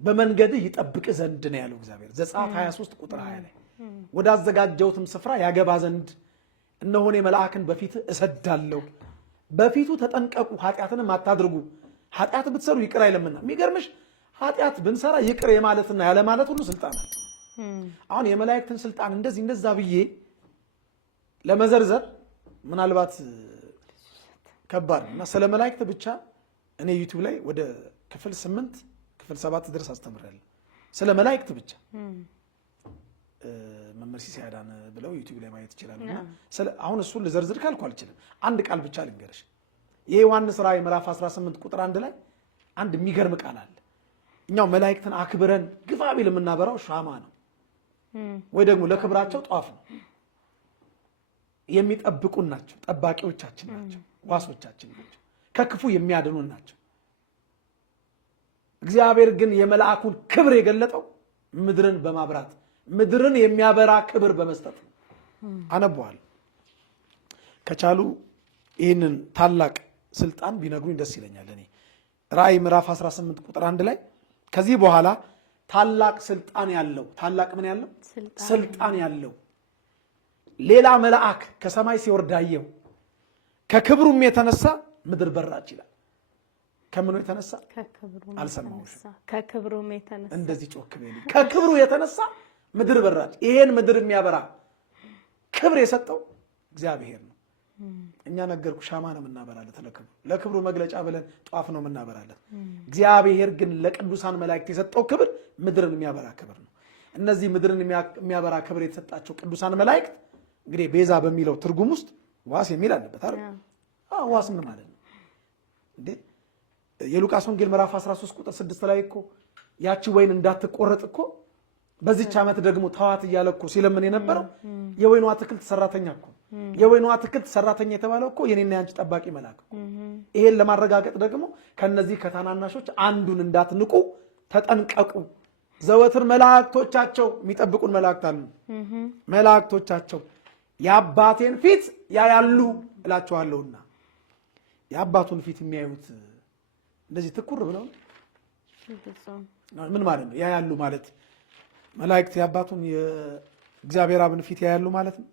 በመንገድህ ይጠብቅ ዘንድ ነው ያለው እግዚአብሔር። ዘጸአት 23 ቁጥር 20 ላይ ወዳዘጋጀውትም ስፍራ ያገባ ዘንድ እነሆ እኔ መልአክን በፊት እሰዳለሁ፣ በፊቱ ተጠንቀቁ፣ ኃጢአትንም አታድርጉ፣ ኃጢአት ብትሰሩ ይቅር አይለምና። የሚገርምሽ ኃጢአት ብንሰራ ይቅር የማለትና ያለ ማለት ሁሉ ስልጣን አለ። አሁን የመላእክትን ስልጣን እንደዚህ እንደዛ ብዬ ለመዘርዘር ምናልባት ከባድ እና ስለ መላእክት ብቻ እኔ ዩቲዩብ ላይ ወደ ክፍል 8 ክፍል 7 ድረስ አስተምራለሁ። ስለ መላእክት ብቻ መምህር ሲሳይ አዳነ ብለው ዩቲዩብ ላይ ማየት ይችላልና አሁን እሱን ልዘርዝር ካልኩ አልችልም። አንድ ቃል ብቻ ልንገርሽ። የዮሐንስ ራእይ ምዕራፍ 18 ቁጥር 1 ላይ አንድ የሚገርም ቃል አለ። እኛው መላእክትን አክብረን ግፋ ቢል የምናበራው ሻማ ነው ወይ ደግሞ ለክብራቸው ጧፍ ነው። የሚጠብቁን ናቸው፣ ጠባቂዎቻችን ናቸው፣ ዋሶቻችን ናቸው፣ ከክፉ የሚያድኑን ናቸው። እግዚአብሔር ግን የመላእኩን ክብር የገለጠው ምድርን በማብራት ምድርን የሚያበራ ክብር በመስጠት ነው። አነበዋል። ከቻሉ ይህንን ታላቅ ስልጣን ቢነግሩኝ ደስ ይለኛል። እኔ ራእይ ምዕራፍ 18 ቁጥር 1 ላይ ከዚህ በኋላ ታላቅ ስልጣን ያለው ታላቅ ምን ያለው ስልጣን ያለው ሌላ መልአክ ከሰማይ ሲወርድ አየሁ። ከክብሩም የተነሳ ምድር በራች ይላል። ከምኑ የተነሳ አልሰማሁሽም። ከክብሩም የተነሳ እንደዚህ ጮክ በል። ከክብሩ የተነሳ ምድር በራች። ይሄን ምድር የሚያበራ ክብር የሰጠው እግዚአብሔር ነው። እኛ ነገርኩ ሻማ ነው የምናበራለት ለክብሩ መግለጫ ብለን ጧፍ ነው የምናበራለት። እግዚአብሔር ግን ለቅዱሳን መላእክት የሰጠው ክብር ምድርን የሚያበራ ክብር ነው። እነዚህ ምድርን የሚያበራ ክብር የተሰጣቸው ቅዱሳን መላእክት እንግዲህ ቤዛ በሚለው ትርጉም ውስጥ ዋስ የሚል አለበት አይደል? ዋስ ምን ማለት ነው እንዴ? የሉቃስ ወንጌል ምዕራፍ 13 ቁጥር 6 ላይ እኮ ያቺ ወይን እንዳትቆረጥ እኮ በዚህች ዓመት ደግሞ ተዋት እያለ እኮ ሲለምን የነበረው የወይኗ አትክልት ሰራተኛ እኮ። የወይኗ አትክልት ሰራተኛ የተባለው እኮ የኔና ያንቺ ጠባቂ መልአክ እኮ። ይሄን ለማረጋገጥ ደግሞ ከነዚህ ከታናናሾች አንዱን እንዳትንቁ ተጠንቀቁ። ዘወትር መላእክቶቻቸው የሚጠብቁን መላእክት አሉ። መላእክቶቻቸው የአባቴን ፊት ያያሉ እላችኋለሁና። የአባቱን ፊት የሚያዩት እንደዚህ ትኩር ብለው ምን ማለት ነው? ያያሉ ማለት መላእክት የአባቱን የእግዚአብሔር አብን ፊት ያያሉ ማለት ነው።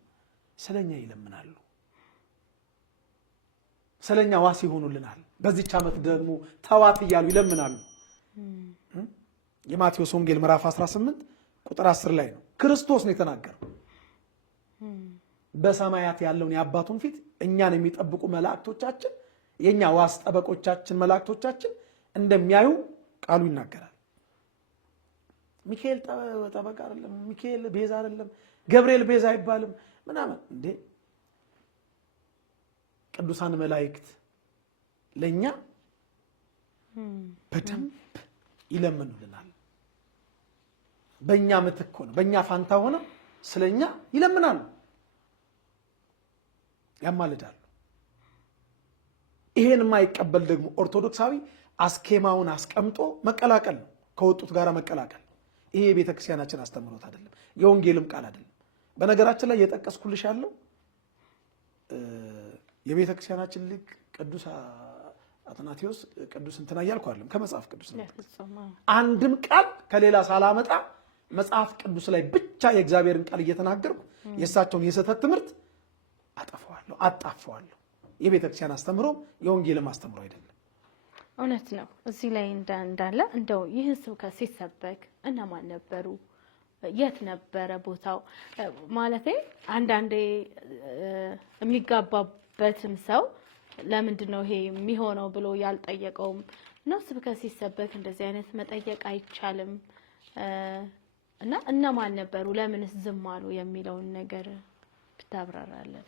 ስለኛ ይለምናሉ፣ ስለኛ ዋስ ይሆኑልናል። በዚህች ዓመት ደግሞ ተዋት እያሉ ይለምናሉ። የማቴዎስ ወንጌል ምዕራፍ 18 ቁጥር 10 ላይ ነው ክርስቶስ ነው የተናገረው። በሰማያት ያለውን የአባቱን ፊት እኛን የሚጠብቁ መላእክቶቻችን የኛ ዋስ ጠበቆቻችን መላእክቶቻችን እንደሚያዩ ቃሉ ይናገራል። ሚካኤል ጠበቃ አይደለም፣ ሚካኤል ቤዛ አይደለም፣ ገብርኤል ቤዛ አይባልም ምናምን እንዴ። ቅዱሳን መላእክት ለኛ በደንብ ይለምኑልናል። በእኛ ምትክ ሆነ በእኛ ፋንታ ሆነ ስለኛ ይለምናሉ፣ ያማልዳሉ። ይሄን የማይቀበል ደግሞ ኦርቶዶክሳዊ አስኬማውን አስቀምጦ መቀላቀል ነው፣ ከወጡት ጋር መቀላቀል። ይሄ የቤተክርስቲያናችን አስተምሮት አይደለም፣ የወንጌልም ቃል አይደለም። በነገራችን ላይ የጠቀስኩልሽ ያለው የቤተክርስቲያናችን ሊቅ ቅዱስ አትናቴዎስ ቅዱስ እንትና እያልኩ አይደለም፣ ከመጽሐፍ ቅዱስ ነው። አንድም ቃል ከሌላ ሳላመጣ መጽሐፍ ቅዱስ ላይ ብቻ የእግዚአብሔርን ቃል እየተናገርኩ የእሳቸውን የስህተት ትምህርት አጠፋዋለሁ፣ አጣፋዋለሁ። የቤተክርስቲያን አስተምሮ የወንጌልም አስተምሮ አይደለም። እውነት ነው። እዚህ ላይ እንዳለ እንደው ይህ ስብከት ሲሰበክ እነማን ነበሩ? የት ነበረ ቦታው? ማለቴ አንዳንዴ የሚጋባበትም ሰው ለምንድን ነው ይሄ የሚሆነው ብሎ ያልጠየቀውም ነው። ስብከት ሲሰበክ እንደዚህ አይነት መጠየቅ አይቻልም። እና እነማን ነበሩ? ለምንስ ዝም አሉ የሚለውን ነገር ብታብራራለን።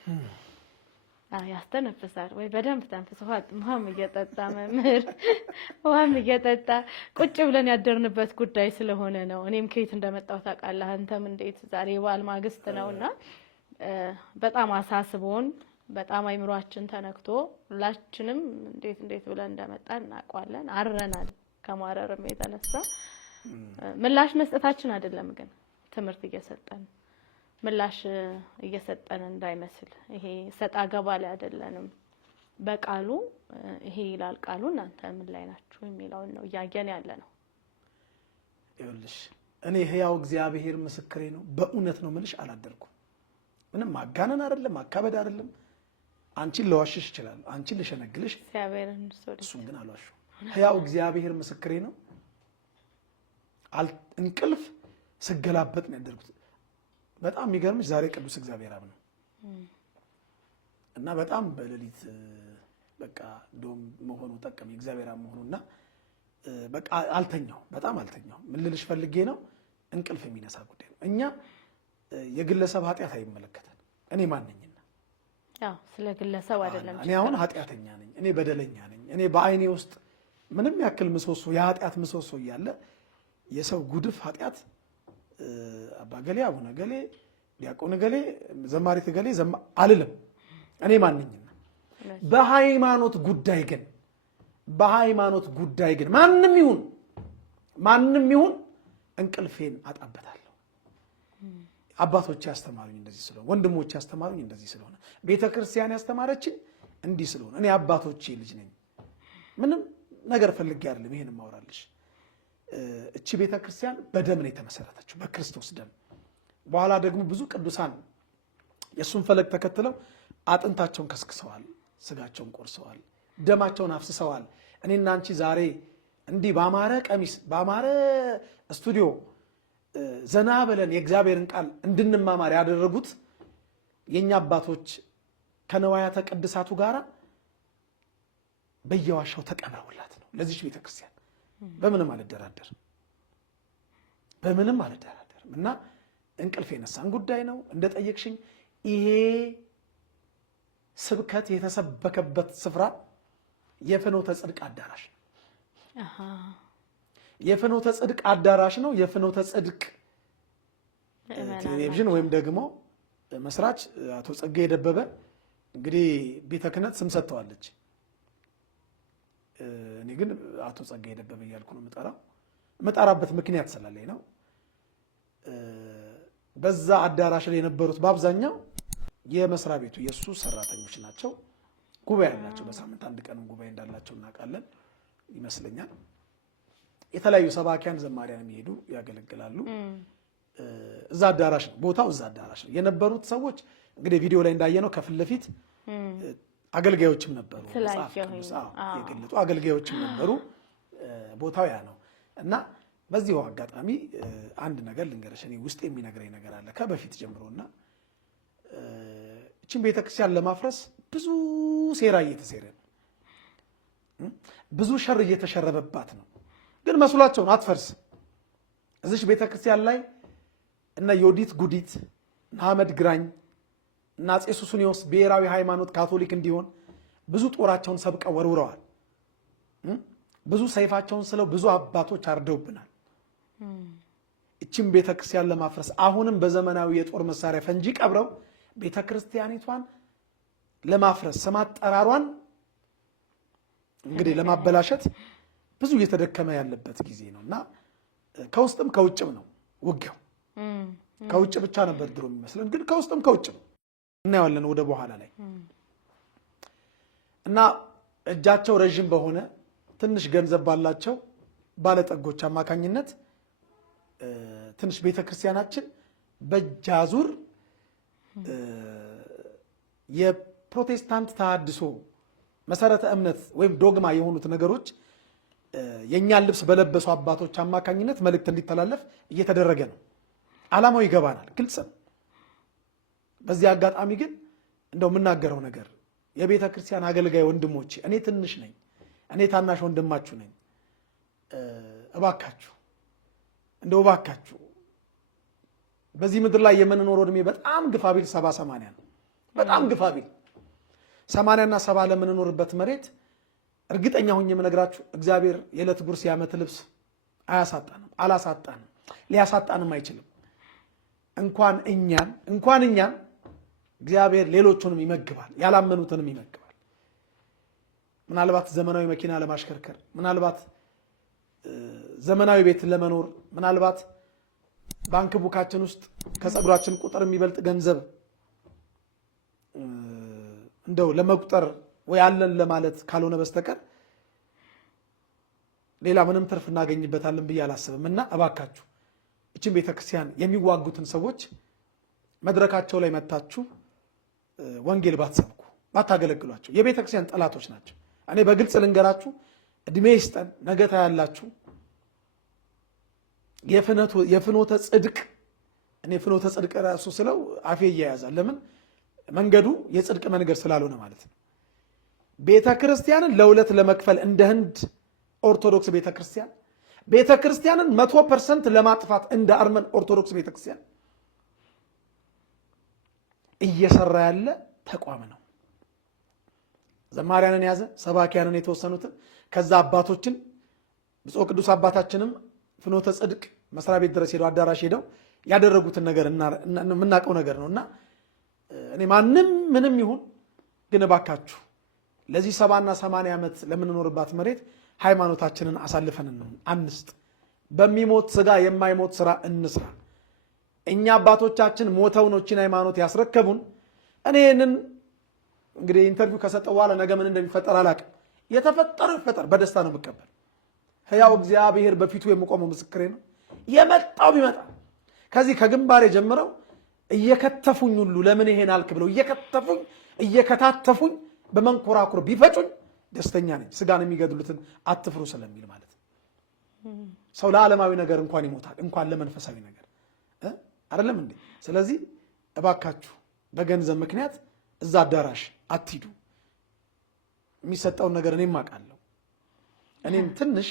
ያስተነፍሳል ወይ? በደንብ ተንፍስ። ውሃም እየጠጣ መምህር ውሃም እየጠጣ ቁጭ ብለን ያደርንበት ጉዳይ ስለሆነ ነው። እኔም ከየት እንደመጣሁ ታውቃለህ፣ አንተም እንዴት። ዛሬ በዓል ማግስት ነውና በጣም አሳስቦን በጣም አይምሯችን ተነክቶ ሁላችንም እንዴት ብለን እንደመጣን እናውቀዋለን። አረናል። ከማረርም የተነሳ ምላሽ መስጠታችን አይደለም ግን ትምህርት እየሰጠን ምላሽ እየሰጠን እንዳይመስል። ይሄ ሰጣ ገባ ላይ አይደለንም። በቃሉ ይሄ ይላል ቃሉ፣ እናንተ ምን ላይ ናችሁ የሚለውን ነው እያየን ያለ ነው። ይኸውልሽ እኔ ሕያው እግዚአብሔር ምስክሬ ነው፣ በእውነት ነው የምልሽ፣ አላደርኩም። ምንም ማጋነን አይደለም፣ ማካበድ አይደለም። አንቺን ለዋሽሽ ይችላል፣ አንቺን ልሸነግልሽ፣ እግዚአብሔርን እሱን ግን አልዋሽም። ሕያው እግዚአብሔር ምስክሬ ነው። እንቅልፍ ስገላበጥ ነው ያደርኩት። በጣም የሚገርምሽ ዛሬ ቅዱስ እግዚአብሔር አብ ነው እና በጣም በሌሊት በቃ ዶም መሆኑ ጠቀመኝ እግዚአብሔር አብ መሆኑና በቃ አልተኛው፣ በጣም አልተኛው። ምን ልልሽ ፈልጌ ነው እንቅልፍ የሚነሳ ጉዳይ ነው። እኛ የግለሰብ ኃጢአት አይመለከተን። እኔ ማንኝና ስለ ግለሰብ አይደለም። እኔ አሁን ኃጢአተኛ ነኝ፣ እኔ በደለኛ ነኝ። እኔ በአይኔ ውስጥ ምንም ያክል ምሰሶ የኃጢአት ምሰሶ እያለ የሰው ጉድፍ ኃጢአት አባ ገሌ፣ አቡነ ገሌ፣ ዲያቆን ገሌ፣ ዘማሪት ገሌ አልልም። እኔ ማንኝና በሃይማኖት ጉዳይ ግን ማንም ይሁን እንቅልፌን አጣበታለሁ። አባቶች ያስተማሩኝ እንደዚህ ስለሆነ፣ ወንድሞች ያስተማሩኝ እንደዚህ ስለሆነ፣ ቤተክርስቲያን ያስተማረችኝ እንዲህ ስለሆነ እኔ አባቶቼ ልጅ ነኝ። ምንም ነገር ፈልጌ አይደለም ይሄን ማውራልሽ። እቺ ቤተክርስቲያን በደም ነው የተመሰረተችው፣ በክርስቶስ ደም። በኋላ ደግሞ ብዙ ቅዱሳን የሱን ፈለግ ተከትለው አጥንታቸውን ከስክሰዋል፣ ስጋቸውን ቆርሰዋል፣ ደማቸውን አፍስሰዋል። እኔና አንቺ ዛሬ እንዲህ ባማረ ቀሚስ ባማረ ስቱዲዮ ዘና ብለን የእግዚአብሔርን ቃል እንድንማማር ያደረጉት የኛ አባቶች ከነዋያተ ቅድሳቱ ጋራ በየዋሻው ተቀብረውላት ነው። ለዚች ቤተክርስቲያን በምንም አልደራደርም እና እንቅልፍ የነሳን ጉዳይ ነው። እንደጠየቅሽኝ ይሄ ስብከት የተሰበከበት ስፍራ የፍኖተ ጽድቅ አዳራሽ ነው። የፍኖተ ጽድቅ አዳራሽ ነው። የፍኖተ ጽድቅ ቴሌቪዥን ወይም ደግሞ መስራች አቶ ጸጋዬ ደበበ እንግዲህ ቤተ ክህነት ስም ሰጥተዋለች። እኔ ግን አቶ ጸጋዬ ደበበ እያልኩ ነው የምጠራበት ምክንያት ስላለኝ ነው። በዛ አዳራሽ ላይ የነበሩት በአብዛኛው የመስሪያ ቤቱ የሱ ሰራተኞች ናቸው። ጉባኤ ያላቸው በሳምንት አንድ ቀን ጉባኤ እንዳላቸው እናውቃለን ይመስለኛል። የተለያዩ ሰባኪያን ዘማሪያን የሚሄዱ ያገለግላሉ። እዛ አዳራሽ ነው ቦታው፣ እዛ አዳራሽ ነው የነበሩት ሰዎች። እንግዲህ ቪዲዮ ላይ እንዳየነው ከፊት ለፊት አገልጋዮችም ነበሩ፣ መጽሐፍ ቅዱስ የገለጡ አገልጋዮችም ነበሩ። ቦታው ያ ነው እና በዚሁ አጋጣሚ አንድ ነገር ልንገርሽ። እኔ ውስጥ የሚነግረኝ ነገር አለ ከበፊት ጀምሮና እቺን ቤተክርስቲያን ለማፍረስ ብዙ ሴራ እየተሴረ ነው፣ ብዙ ሸር እየተሸረበባት ነው። ግን መስሏቸው ነው አትፈርስም። እዚች ቤተክርስቲያን ላይ እነ ዮዲት ጉዲት፣ እነ አህመድ ግራኝ እና አፄ ሱስንዮስ ብሔራዊ ሃይማኖት ካቶሊክ እንዲሆን ብዙ ጦራቸውን ሰብቀው ወርውረዋል። ብዙ ሰይፋቸውን ስለው ብዙ አባቶች አርደውብናል። እቺም ቤተክርስቲያን ለማፍረስ አሁንም በዘመናዊ የጦር መሳሪያ ፈንጂ ቀብረው ቤተክርስቲያኒቷን ለማፍረስ ስም አጠራሯን እንግዲህ ለማበላሸት ብዙ እየተደከመ ያለበት ጊዜ ነው እና ከውስጥም ከውጭም ነው ውጊያው። ከውጭ ብቻ ነበር ድሮ የሚመስለን፣ ግን ከውስጥም ከውጭም እናየዋለን ወደ በኋላ ላይ እና እጃቸው ረዥም በሆነ ትንሽ ገንዘብ ባላቸው ባለጠጎች አማካኝነት ትንሽ ቤተክርስቲያናችን በጃዙር የፕሮቴስታንት ተሐድሶ መሰረተ እምነት ወይም ዶግማ የሆኑት ነገሮች የኛን ልብስ በለበሱ አባቶች አማካኝነት መልእክት እንዲተላለፍ እየተደረገ ነው። ዓላማው ይገባናል፣ ግልጽ ነው። በዚህ አጋጣሚ ግን እንደው የምናገረው ነገር የቤተ ክርስቲያን አገልጋይ ወንድሞቼ፣ እኔ ትንሽ ነኝ፣ እኔ ታናሽ ወንድማችሁ ነኝ። እባካችሁ እንደው እባካችሁ በዚህ ምድር ላይ የምንኖረው እድሜ በጣም ግፋቢል 70-80 ነው። በጣም ግፋቢል 80 እና 70 ለምንኖርበት መሬት እርግጠኛ ሆኜ የምነግራችሁ እግዚአብሔር የዕለት ጉርስ የዓመት ልብስ አያሳጣንም፣ አላሳጣንም፣ ሊያሳጣንም አይችልም። እንኳን እኛን እግዚአብሔር ሌሎቹንም ይመግባል፣ ያላመኑትንም ይመግባል። ምናልባት ዘመናዊ መኪና ለማሽከርከር፣ ምናልባት ዘመናዊ ቤት ለመኖር፣ ምናልባት ባንክ ቡካችን ውስጥ ከፀጉራችን ቁጥር የሚበልጥ ገንዘብ እንደው ለመቁጠር ወይ አለን ለማለት ካልሆነ በስተቀር ሌላ ምንም ትርፍ እናገኝበታለን ብዬ አላስብም። እና እባካችሁ እችን ቤተክርስቲያን የሚዋጉትን ሰዎች መድረካቸው ላይ መታችሁ ወንጌል ባትሰብኩ፣ ባታገለግሏቸው። የቤተክርስቲያን ጠላቶች ናቸው። እኔ በግልጽ ልንገራችሁ፣ እድሜ ይስጠን። ነገ ታያላችሁ የፍኖተ ጽድቅ እኔ ፍኖተ ጽድቅ ራሱ ስለው አፌ እያያዛል። ለምን መንገዱ የጽድቅ መንገድ ስላልሆነ ማለት ነው። ቤተ ክርስቲያንን ለሁለት ለመክፈል እንደ ህንድ ኦርቶዶክስ ቤተ ክርስቲያን፣ ቤተ ክርስቲያንን 100% ለማጥፋት እንደ አርመን ኦርቶዶክስ ቤተ ክርስቲያን እየሰራ ያለ ተቋም ነው። ዘማሪያንን ያዘ፣ ሰባኪያንን የተወሰኑትን፣ ከዛ አባቶችን ብፁዕ ቅዱስ አባታችንም ፍኖተ ጽድቅ መስሪያ ቤት ድረስ ሄደው አዳራሽ ሄደው ያደረጉትን ነገር የምናውቀው ነገር ነውና እኔ ማንም ምንም ይሁን ግን እባካችሁ ለዚህ 70 እና 80 ዓመት ለምንኖርባት መሬት ሃይማኖታችንን አሳልፈን አንስጥ። በሚሞት ስጋ የማይሞት ስራ እንስራ። እኛ አባቶቻችን ሞተው ነው እቺን ሃይማኖት ያስረከቡን። እኔ ይህንን እንግዲህ ኢንተርቪው ከሰጠው በኋላ ነገ ምን እንደሚፈጠር አላውቅም። የተፈጠረው ይፈጠር፣ በደስታ ነው የምቀበል። ሕያው እግዚአብሔር በፊቱ የምቆመው ምስክሬ ነው። የመጣው ቢመጣ ከዚህ ከግንባሬ ጀምረው እየከተፉኝ ሁሉ ለምን ይሄን አልክ ብለው እየከተፉኝ እየከታተፉኝ በመንኮራኩር ቢፈጩኝ ደስተኛ ነኝ። ስጋን የሚገድሉትን አትፍሩ ስለሚል ማለት ነው። ሰው ለዓለማዊ ነገር እንኳን ይሞታል፣ እንኳን ለመንፈሳዊ ነገር አይደለም እንዴ? ስለዚህ እባካችሁ በገንዘብ ምክንያት እዛ አዳራሽ አትሂዱ። የሚሰጠውን ነገር እኔም አውቃለሁ። እኔም ትንሽ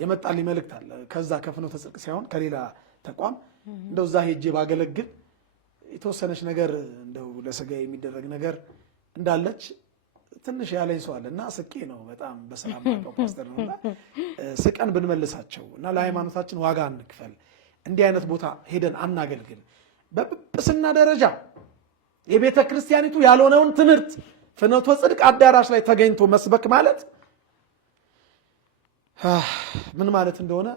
የመጣልኝ መልእክት አለ ከዛ ከፍኖተ ጽድቅ ሳይሆን ከሌላ ተቋም እንደው እዛ ሄጄ ባገለግል የተወሰነች ነገር እንደው ለስጋ የሚደረግ ነገር እንዳለች ትንሽ ያለኝ ሰው አለና ስቄ ነው በጣም በሰላም ማቀው ፓስተር ነውና ስቀን ብንመልሳቸው እና ለሃይማኖታችን ዋጋ እንክፈል። እንዲህ አይነት ቦታ ሄደን አናገልግል። በጵጵስና ደረጃ የቤተ ክርስቲያኒቱ ያልሆነውን ትምህርት ፍኖተ ጽድቅ አዳራሽ ላይ ተገኝቶ መስበክ ማለት ምን ማለት እንደሆነ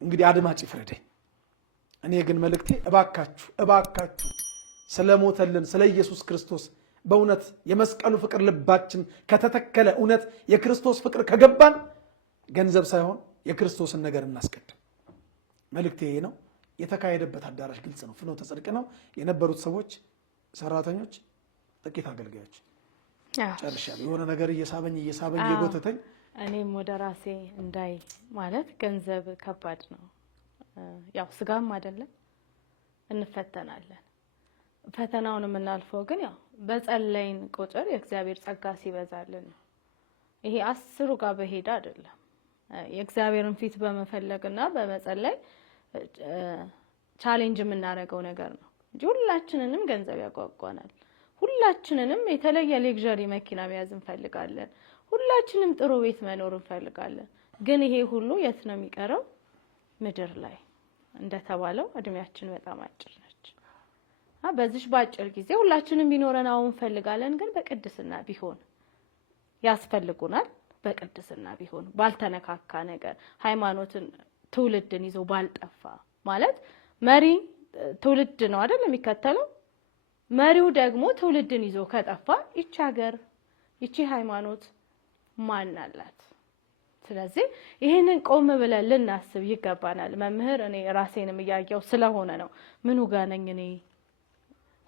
እንግዲህ አድማጭ ይፍረደኝ። እኔ ግን መልእክቴ እባካችሁ ስለሞተልን ስለ ኢየሱስ ክርስቶስ በእውነት የመስቀሉ ፍቅር ልባችን ከተተከለ እውነት የክርስቶስ ፍቅር ከገባን ገንዘብ ሳይሆን የክርስቶስን ነገር እናስቀድም። መልእክቴ ይሄ ነው። የተካሄደበት አዳራሽ ግልጽ ነው፣ ፍኖተ ጽድቅ ነው። የነበሩት ሰዎች ሰራተኞች፣ ጥቂት አገልጋዮች ጨርሻለሁ። የሆነ ነገር እየሳበኝ እየጎተተኝ እኔም ወደ ራሴ እንዳይ ማለት ገንዘብ ከባድ ነው። ያው ስጋም አይደለም እንፈተናለን። ፈተናውን የምናልፈው ግን ያው በጸለይን ቁጥር የእግዚአብሔር ጸጋ ሲበዛልን ነው። ይሄ 10 ጋር በሄዳ አይደለም። የእግዚአብሔርን ፊት በመፈለግና በመጸለይ ቻሌንጅ የምናደርገው ነገር ነው እንጂ ሁላችንንም ገንዘብ ያጓጓናል። ሁላችንንም የተለየ ሌክዠሪ መኪና መያዝ እንፈልጋለን። ሁላችንም ጥሩ ቤት መኖር እንፈልጋለን። ግን ይሄ ሁሉ የት ነው የሚቀረው? ምድር ላይ እንደተባለው እድሜያችን በጣም አጭር ነች። በዚህ ባጭር ጊዜ ሁላችንም ቢኖረናው እንፈልጋለን። ግን በቅድስና ቢሆን ያስፈልጉናል። በቅድስና ቢሆን ባልተነካካ ነገር ሃይማኖትን ትውልድን ይዞ ባልጠፋ ማለት መሪ ትውልድ ነው አይደል የሚከተለው። መሪው ደግሞ ትውልድን ይዞ ከጠፋ ይቺ ሀገር ይቺ ሃይማኖት ማን አላት? ስለዚህ ይሄንን ቆም ብለን ልናስብ ይገባናል። መምህር እኔ ራሴንም እያየው ስለሆነ ነው ምኑ ጋር ነኝ እኔ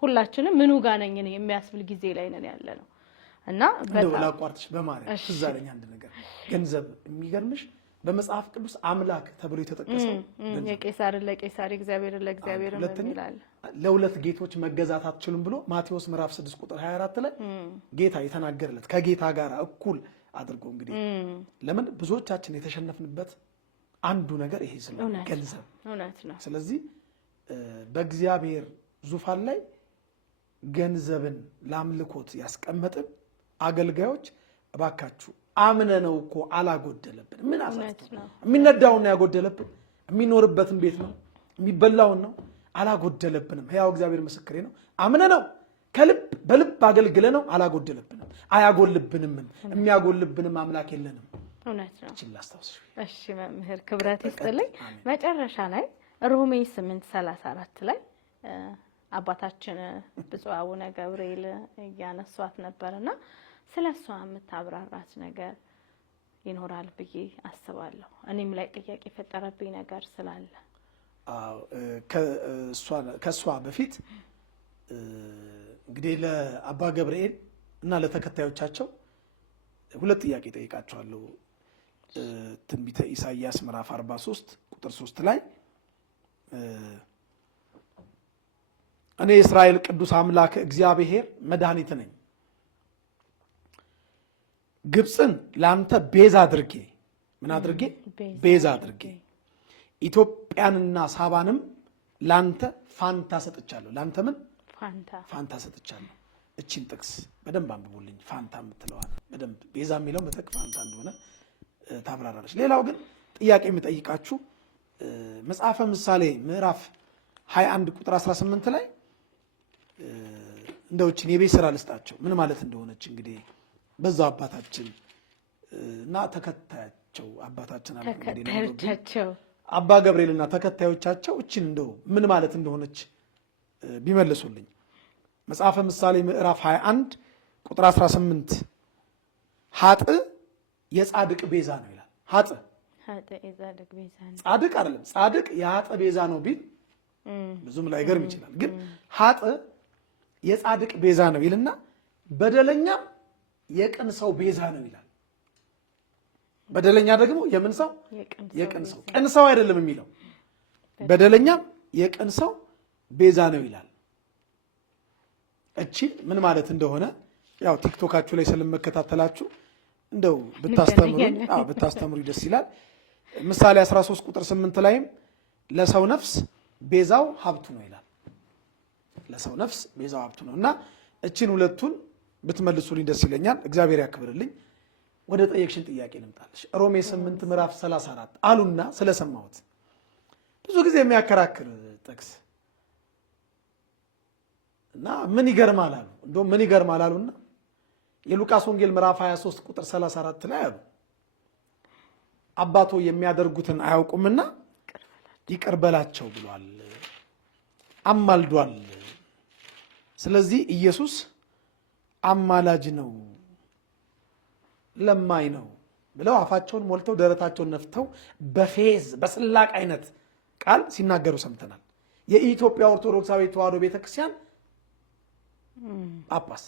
ሁላችንም ምኑ ጋር ነኝ እኔ የሚያስብል ጊዜ ላይ ነን ያለነው እና በጣም ላቋርጥሽ በማርያም ትዝ አለኝ አንድ ነገር። ገንዘብ የሚገርምሽ በመጽሐፍ ቅዱስ አምላክ ተብሎ የተጠቀሰው የቄሳርን ለቄሳር እግዚአብሔርን ለእግዚአብሔር ይላል። ለሁለት ጌቶች መገዛት አትችሉም ብሎ ማቴዎስ ምዕራፍ 6 ቁጥር 24 ላይ ጌታ የተናገረለት ከጌታ ጋር እኩል አድርጎ እንግዲህ ለምን ብዙዎቻችን የተሸነፍንበት አንዱ ነገር ይሄ ስለሆነ ገንዘብ እውነት ነው። ስለዚህ በእግዚአብሔር ዙፋን ላይ ገንዘብን ለአምልኮት ያስቀመጥን አገልጋዮች እባካችሁ አምነነው እኮ አላጎደለብን። ምን አሳስቶ የሚነዳውን ያጎደለብን የሚኖርበትን ቤት ነው የሚበላውን ነው አላጎደለብንም። ሕያው እግዚአብሔር ምስክሬ ነው። አምነነው ከልብ በልብ አገልግለ ነው አላጎደለብንም፣ አያጎልብንም። የሚያጎልብንም አምላክ የለንም። እውነት ነው። ላስታውስሽ። እሺ መምህር ክብረት ይስጥልኝ። መጨረሻ ላይ ሮሜ 8:34 ላይ አባታችን ብፁዕ አቡነ ገብርኤል እያነሷት ነበርና ስለሷ የምታብራራት ነገር ይኖራል ብዬ አስባለሁ። እኔም ላይ ጥያቄ የፈጠረብኝ ነገር ስላለ ከሷ በፊት እንግዲህ ለአባ ገብርኤል እና ለተከታዮቻቸው ሁለት ጥያቄ ጠይቃችኋለሁ። ትንቢተ ኢሳይያስ ምዕራፍ 43 ቁጥር 3 ላይ እኔ የእስራኤል ቅዱስ አምላክ እግዚአብሔር መድኃኒት ነኝ፣ ግብፅን ላንተ ቤዛ አድርጌ ምን አድርጌ ቤዛ አድርጌ ኢትዮጵያንና ሳባንም ላንተ ፋንታ ሰጥቻለሁ። ላንተ ምን ፋንታ ሰጥቻለሁ። እቺን ጥቅስ በደንብ አንብቡልኝ። ፋንታ የምትለዋል በደንብ ቤዛ የሚለው በተክ ፋንታ እንደሆነ ታብራራለች። ሌላው ግን ጥያቄ የምጠይቃችሁ መጽሐፈ ምሳሌ ምዕራፍ 21 ቁጥር 18 ላይ እንደውችን የቤት ስራ ልስጣቸው ምን ማለት እንደሆነች እንግዲህ በዛው አባታችን እና ተከታያቸው አባታችን ተከታዮቻቸው አባ ገብርኤልና ተከታዮቻቸው እቺን እንደው ምን ማለት እንደሆነች ቢመልሱልኝ። መጽሐፈ ምሳሌ ምዕራፍ 21 ቁጥር 18 ሀጥ የጻድቅ ቤዛ ነው ይላል። ሀጥ የጻድቅ ቤዛ ነው፣ ጻድቅ አይደለም። ጻድቅ የሀጥ ቤዛ ነው ቢል ብዙም ላይገርም ይችላል። ግን ሀጥ የጻድቅ ቤዛ ነው ይልና በደለኛም የቅን ሰው ቤዛ ነው ይላል። በደለኛ ደግሞ የምን ሰው? የቅን ሰው። ቅን ሰው አይደለም የሚለው በደለኛም የቅን ሰው ቤዛ ነው ይላል። እቺ ምን ማለት እንደሆነ ያው ቲክቶካችሁ ላይ ስለመከታተላችሁ እንደው ብታስተምሩ ደስ ይላል። ምሳሌ 13 ቁጥር 8 ላይም ለሰው ነፍስ ቤዛው ሀብቱ ነው ይላል። ለሰው ነፍስ ቤዛው ሀብቱ ነው እና እቺን ሁለቱን ብትመልሱልኝ ደስ ይለኛል። እግዚአብሔር ያክብርልኝ። ወደ ጠየቅሽን ጥያቄ ልምጣልሽ። ሮሜ 8 ምዕራፍ 34 አሉና ስለሰማሁት ብዙ ጊዜ የሚያከራክር ጥቅስ እና ምን ይገርማል አሉ። እንደውም ምን ይገርማል አሉና የሉቃስ ወንጌል ምዕራፍ 23 ቁጥር 34 ላይ አሉ አባቶ የሚያደርጉትን አያውቁምና ይቅር በላቸው ብሏል፣ አማልዷል። ስለዚህ ኢየሱስ አማላጅ ነው፣ ለማኝ ነው ብለው አፋቸውን ሞልተው ደረታቸውን ነፍተው በፌዝ በስላቅ አይነት ቃል ሲናገሩ ሰምተናል። የኢትዮጵያ ኦርቶዶክሳዊ ተዋሕዶ ቤተክርስቲያን ጳጳስ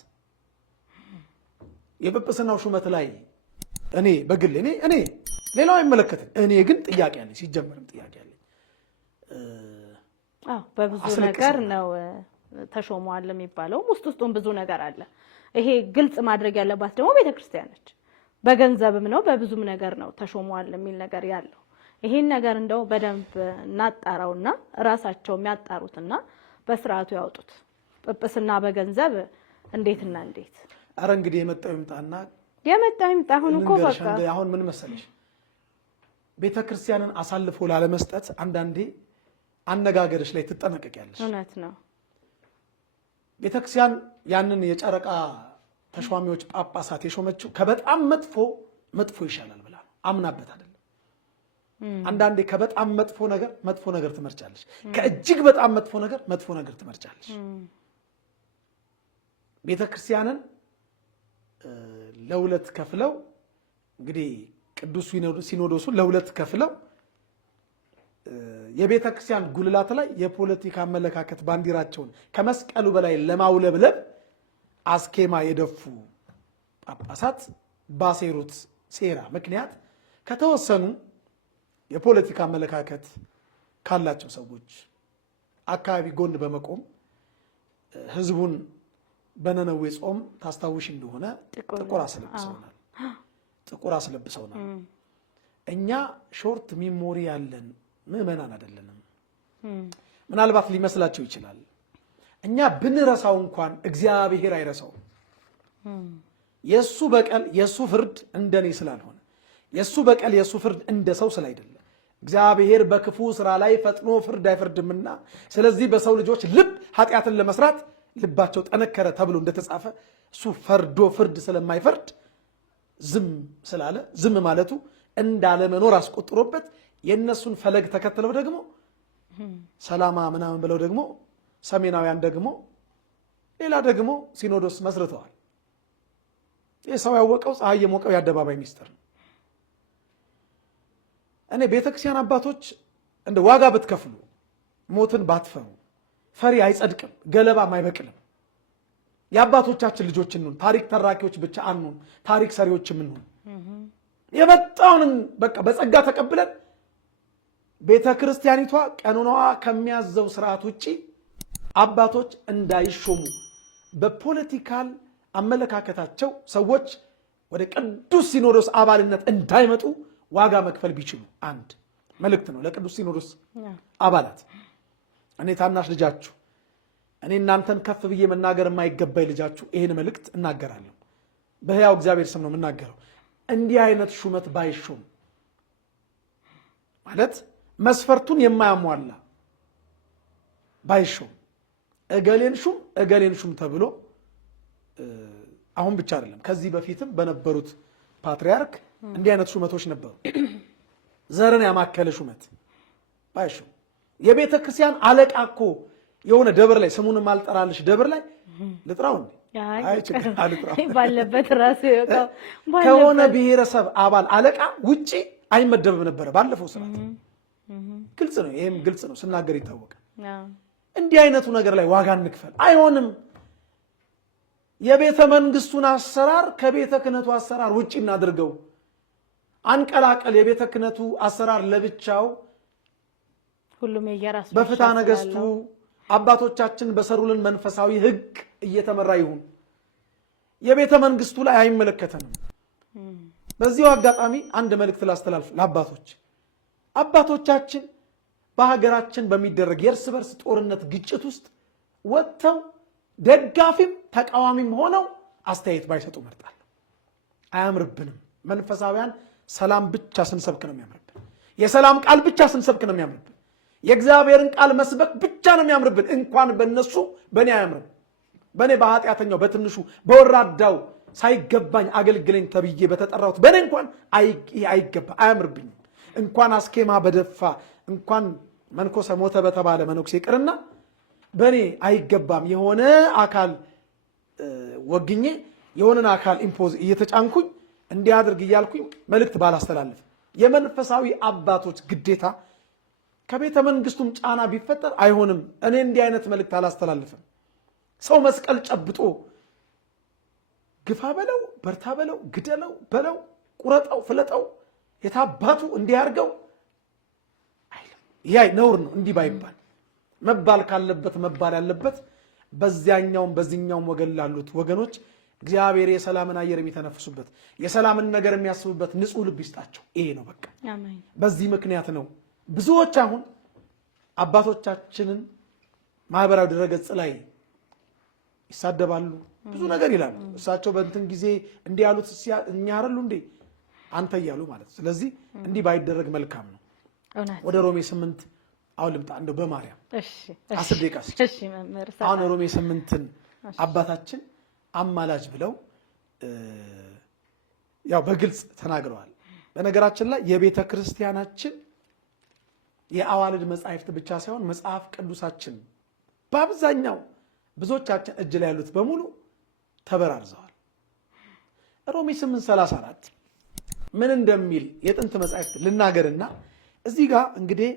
የጵጵስናው ሹመት ላይ እኔ በግል እኔ ሌላው አይመለከትም። እኔ ግን ጥያቄ አለኝ። ሲጀመርም ጥያቄ አለኝ። በብዙ ነገር ነው ተሾመዋል የሚባለው። ውስጡን ብዙ ነገር አለ። ይሄ ግልጽ ማድረግ ያለባት ደግሞ ቤተክርስቲያን ነች። በገንዘብም ነው በብዙም ነገር ነው ተሾመዋል የሚል ነገር ያለው። ይሄን ነገር እንደው በደንብ እናጣራውና ራሳቸው የሚያጣሩትና በስርዓቱ ያወጡት። ጵጵስና በገንዘብ እንዴትና እንዴት? አረ እንግዲህ የመጣው ይምጣና አሁን እኮ በቃ አሁን ምን መሰለሽ ቤተክርስቲያንን አሳልፎ ላለመስጠት አንዳንዴ አነጋገርሽ ላይ ትጠነቀቂያለሽ። እውነት ነው። ቤተክርስቲያን ያንን የጨረቃ ተሿሚዎች ጳጳሳት የሾመችው ከበጣም መጥፎ ይሻላል ብላ አምናበት አይደለም። አንዳንዴ ከበጣም መጥፎ ነገር ትመርጫለሽ፣ ከእጅግ በጣም መጥፎ ነገር ትመርጫለሽ። ቤተክርስቲያንን ለሁለት ከፍለው እንግዲህ ቅዱስ ሲኖዶሱን ለሁለት ከፍለው የቤተክርስቲያን ጉልላት ላይ የፖለቲካ አመለካከት ባንዲራቸውን ከመስቀሉ በላይ ለማውለብለብ አስኬማ የደፉ ጳጳሳት ባሴሩት ሴራ ምክንያት ከተወሰኑ የፖለቲካ አመለካከት ካላቸው ሰዎች አካባቢ ጎን በመቆም ህዝቡን በነነዌ ጾም ታስታውሽ እንደሆነ ጥቁር አስለብሰውናል። እኛ ሾርት ሚሞሪ ያለን ምዕመናን አይደለንም። ምናልባት ሊመስላቸው ይችላል። እኛ ብንረሳው እንኳን እግዚአብሔር አይረሳውም። የሱ በቀል የሱ ፍርድ እንደኔ ስላልሆነ የሱ በቀል የሱ ፍርድ እንደ ሰው ስላይደለ እግዚአብሔር በክፉ ስራ ላይ ፈጥኖ ፍርድ አይፈርድምና ስለዚህ በሰው ልጆች ልብ ኃጢአትን ለመስራት ልባቸው ጠነከረ ተብሎ እንደተጻፈ እሱ ፈርዶ ፍርድ ስለማይፈርድ ዝም ስላለ ዝም ማለቱ እንዳለ መኖር አስቆጥሮበት የነሱን ፈለግ ተከትለው ደግሞ ሰላማ ምናምን ብለው ደግሞ ሰሜናውያን ደግሞ ሌላ ደግሞ ሲኖዶስ መስርተዋል። ይህ ሰው ያወቀው ፀሐይ የሞቀው የአደባባይ ሚስጥር ነው። እኔ ቤተክርስቲያን አባቶች እንደ ዋጋ ብትከፍሉ ሞትን ባትፈሩ ፈሪ አይጸድቅም፣ ገለባም አይበቅልም። የአባቶቻችን ልጆች እንሁን። ታሪክ ተራኪዎች ብቻ አንሁን፣ ታሪክ ሰሪዎችም እንሁን። የመጣውን በቃ በጸጋ ተቀብለን ቤተ ክርስቲያኒቷ ቀኖናዋ ከሚያዘው ስርዓት ውጪ አባቶች እንዳይሾሙ በፖለቲካል አመለካከታቸው ሰዎች ወደ ቅዱስ ሲኖዶስ አባልነት እንዳይመጡ ዋጋ መክፈል ቢችሉ አንድ መልእክት ነው ለቅዱስ ሲኖዶስ አባላት። እኔ ታናሽ ልጃችሁ እኔ እናንተን ከፍ ብዬ መናገር የማይገባኝ ልጃችሁ ይሄን መልእክት እናገራለሁ። በሕያው እግዚአብሔር ስም ነው የምናገረው። እንዲህ አይነት ሹመት ባይሾም ማለት መስፈርቱን የማያሟላ ባይሾም እገሌን ሹም ተብሎ አሁን ብቻ አይደለም ከዚህ በፊትም በነበሩት ፓትሪያርክ እንዲህ አይነት ሹመቶች ነበሩ። ዘርን ያማከለ ሹመት ባይሾም የቤተ ክርስቲያን አለቃ እኮ የሆነ ደብር ላይ ስሙን ማልጠራልሽ ደብር ላይ ልጥራው እንዴ? አይ ችግር አልጥራው ባለበት ራሱ ከሆነ ብሔረሰብ አባል አለቃ ውጪ አይመደብም ነበር ባለፈው ስርዓት። ግልጽ ነው፣ ይሄም ግልጽ ነው፣ ስናገር ይታወቃል። እንዲህ አይነቱ ነገር ላይ ዋጋ እንክፈል። አይሆንም። የቤተ መንግስቱን አሰራር ከቤተ ክህነቱ አሰራር ውጪ እናድርገው። አንቀላቀል። የቤተ ክህነቱ አሰራር ለብቻው ሁሉም የየራሱ በፍትሐ ነገሥቱ አባቶቻችን በሰሩልን መንፈሳዊ ሕግ እየተመራ ይሁን። የቤተ መንግስቱ ላይ አይመለከተንም። በዚሁ አጋጣሚ አንድ መልእክት ላስተላልፍ ለአባቶች። አባቶቻችን በሀገራችን በሚደረግ የእርስ በርስ ጦርነት ግጭት ውስጥ ወጥተው ደጋፊም ተቃዋሚም ሆነው አስተያየት ባይሰጡ መርጣለሁ። አያምርብንም። መንፈሳውያን ሰላም ብቻ ስንሰብክ ነው የሚያምርብን። የሰላም ቃል ብቻ ስንሰብክ ነው የሚያምርብን። የእግዚአብሔርን ቃል መስበክ ብቻ ነው የሚያምርብን። እንኳን በእነሱ በእኔ አያምርም። በእኔ በኃጢአተኛው በትንሹ በወራዳው ሳይገባኝ አገልግለኝ ተብዬ በተጠራሁት በእኔ እንኳን አይገባ አያምርብኝም። እንኳን አስኬማ በደፋ እንኳን መንኮሰ ሞተ በተባለ መነኩሴ ይቅርና በእኔ አይገባም። የሆነ አካል ወግኜ የሆነን አካል ኢምፖዝ እየተጫንኩኝ እንዲያድርግ እያልኩኝ መልእክት ባላስተላልፍ የመንፈሳዊ አባቶች ግዴታ ከቤተ መንግስቱም ጫና ቢፈጠር አይሆንም። እኔ እንዲህ አይነት መልእክት አላስተላልፍም። ሰው መስቀል ጨብጦ ግፋ በለው በርታ በለው ግደለው በለው ቁረጠው ፍለጠው የታባቱ እንዲያርገው አይልም። ይሄ ነውር ነው። እንዲህ ባይባል መባል ካለበት መባል ያለበት በዚያኛውም በዚህኛውም ወገን ላሉት ወገኖች እግዚአብሔር የሰላምን አየር የሚተነፍሱበት የሰላምን ነገር የሚያስቡበት ንጹህ ልብ ይስጣቸው። ይሄ ነው በቃ። አሜን። በዚህ ምክንያት ነው ብዙዎች አሁን አባቶቻችንን ማህበራዊ ድረገጽ ላይ ይሳደባሉ፣ ብዙ ነገር ይላሉ። እሳቸው በእንትን ጊዜ እንዲህ ያሉት እኛ አይደሉ እንዴ አንተ እያሉ ማለት። ስለዚህ እንዲህ ባይደረግ መልካም ነው። ወደ ሮሜ 8 አሁን ልምጣ እንደው በማርያም 10 ደቂቃ። እሺ መምህር፣ አሁን ሮሜ 8ን አባታችን አማላጅ ብለው ያው በግልጽ ተናግረዋል። በነገራችን ላይ የቤተ ክርስቲያናችን የአዋልድ መጻሕፍት ብቻ ሳይሆን መጽሐፍ ቅዱሳችን በአብዛኛው ብዙዎቻችን እጅ ላይ ያሉት በሙሉ ተበራርዘዋል። ሮሜ 8:34 ምን እንደሚል የጥንት መጻሕፍት ልናገርና እዚህ ጋር እንግዲህ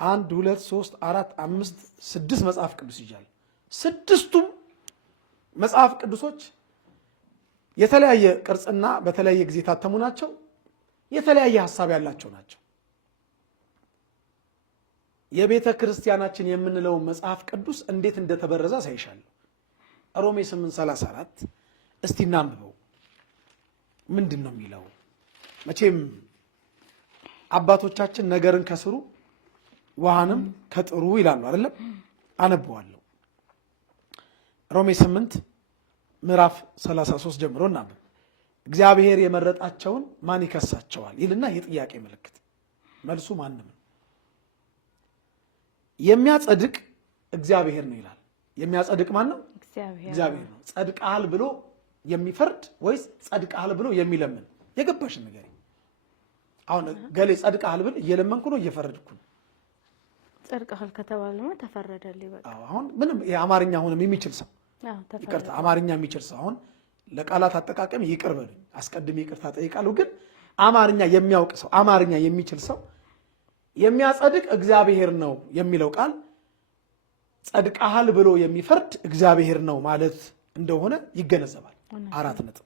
1 2 3 4 5 6 መጽሐፍ ቅዱስ ይጃል። ስድስቱም መጽሐፍ ቅዱሶች የተለያየ ቅርጽና በተለያየ ጊዜ የታተሙ ናቸው። የተለያየ ሐሳብ ያላቸው ናቸው። የቤተ ክርስቲያናችን የምንለው መጽሐፍ ቅዱስ እንዴት እንደተበረዘ ሳይሻለሁ ሮሜ 8:34 እስቲ እናንብበው። ምንድን ነው የሚለው? መቼም አባቶቻችን ነገርን ከስሩ ውሃንም ከጥሩ ይላሉ አይደለም? አነበዋለሁ። ሮሜ 8 ምዕራፍ 33 ጀምሮ እናንብብ። እግዚአብሔር የመረጣቸውን ማን ይከሳቸዋል ይልና የጥያቄ ምልክት። መልሱ ማንም ነው። የሚያጸድቅ እግዚአብሔር ነው ይላል። የሚያጸድቅ ማን ነው? እግዚአብሔር ነው። ጸድቃል ብሎ የሚፈርድ ወይስ ጸድቃል ብሎ የሚለምን? የገባሽ ነገር አሁን ገሌ ጸድቃል ብል እየለመንኩ ነው እየፈረድኩ ነው? ጸድቃል ከተባለማ ተፈረደልኝ በቃ። አሁን ምንም የአማርኛ አሁንም የሚችል ሰው ይቅርታ፣ አማርኛ የሚችል ሰው አሁን ለቃላት አጠቃቀም ይቅር በሉኝ፣ አስቀድሜ ይቅርታ ጠይቃለሁ። ግን አማርኛ የሚያውቅ ሰው አማርኛ የሚችል ሰው የሚያጸድቅ እግዚአብሔር ነው የሚለው ቃል ጸድቃል ብሎ የሚፈርድ እግዚአብሔር ነው ማለት እንደሆነ ይገነዘባል። 4 ነጥብ።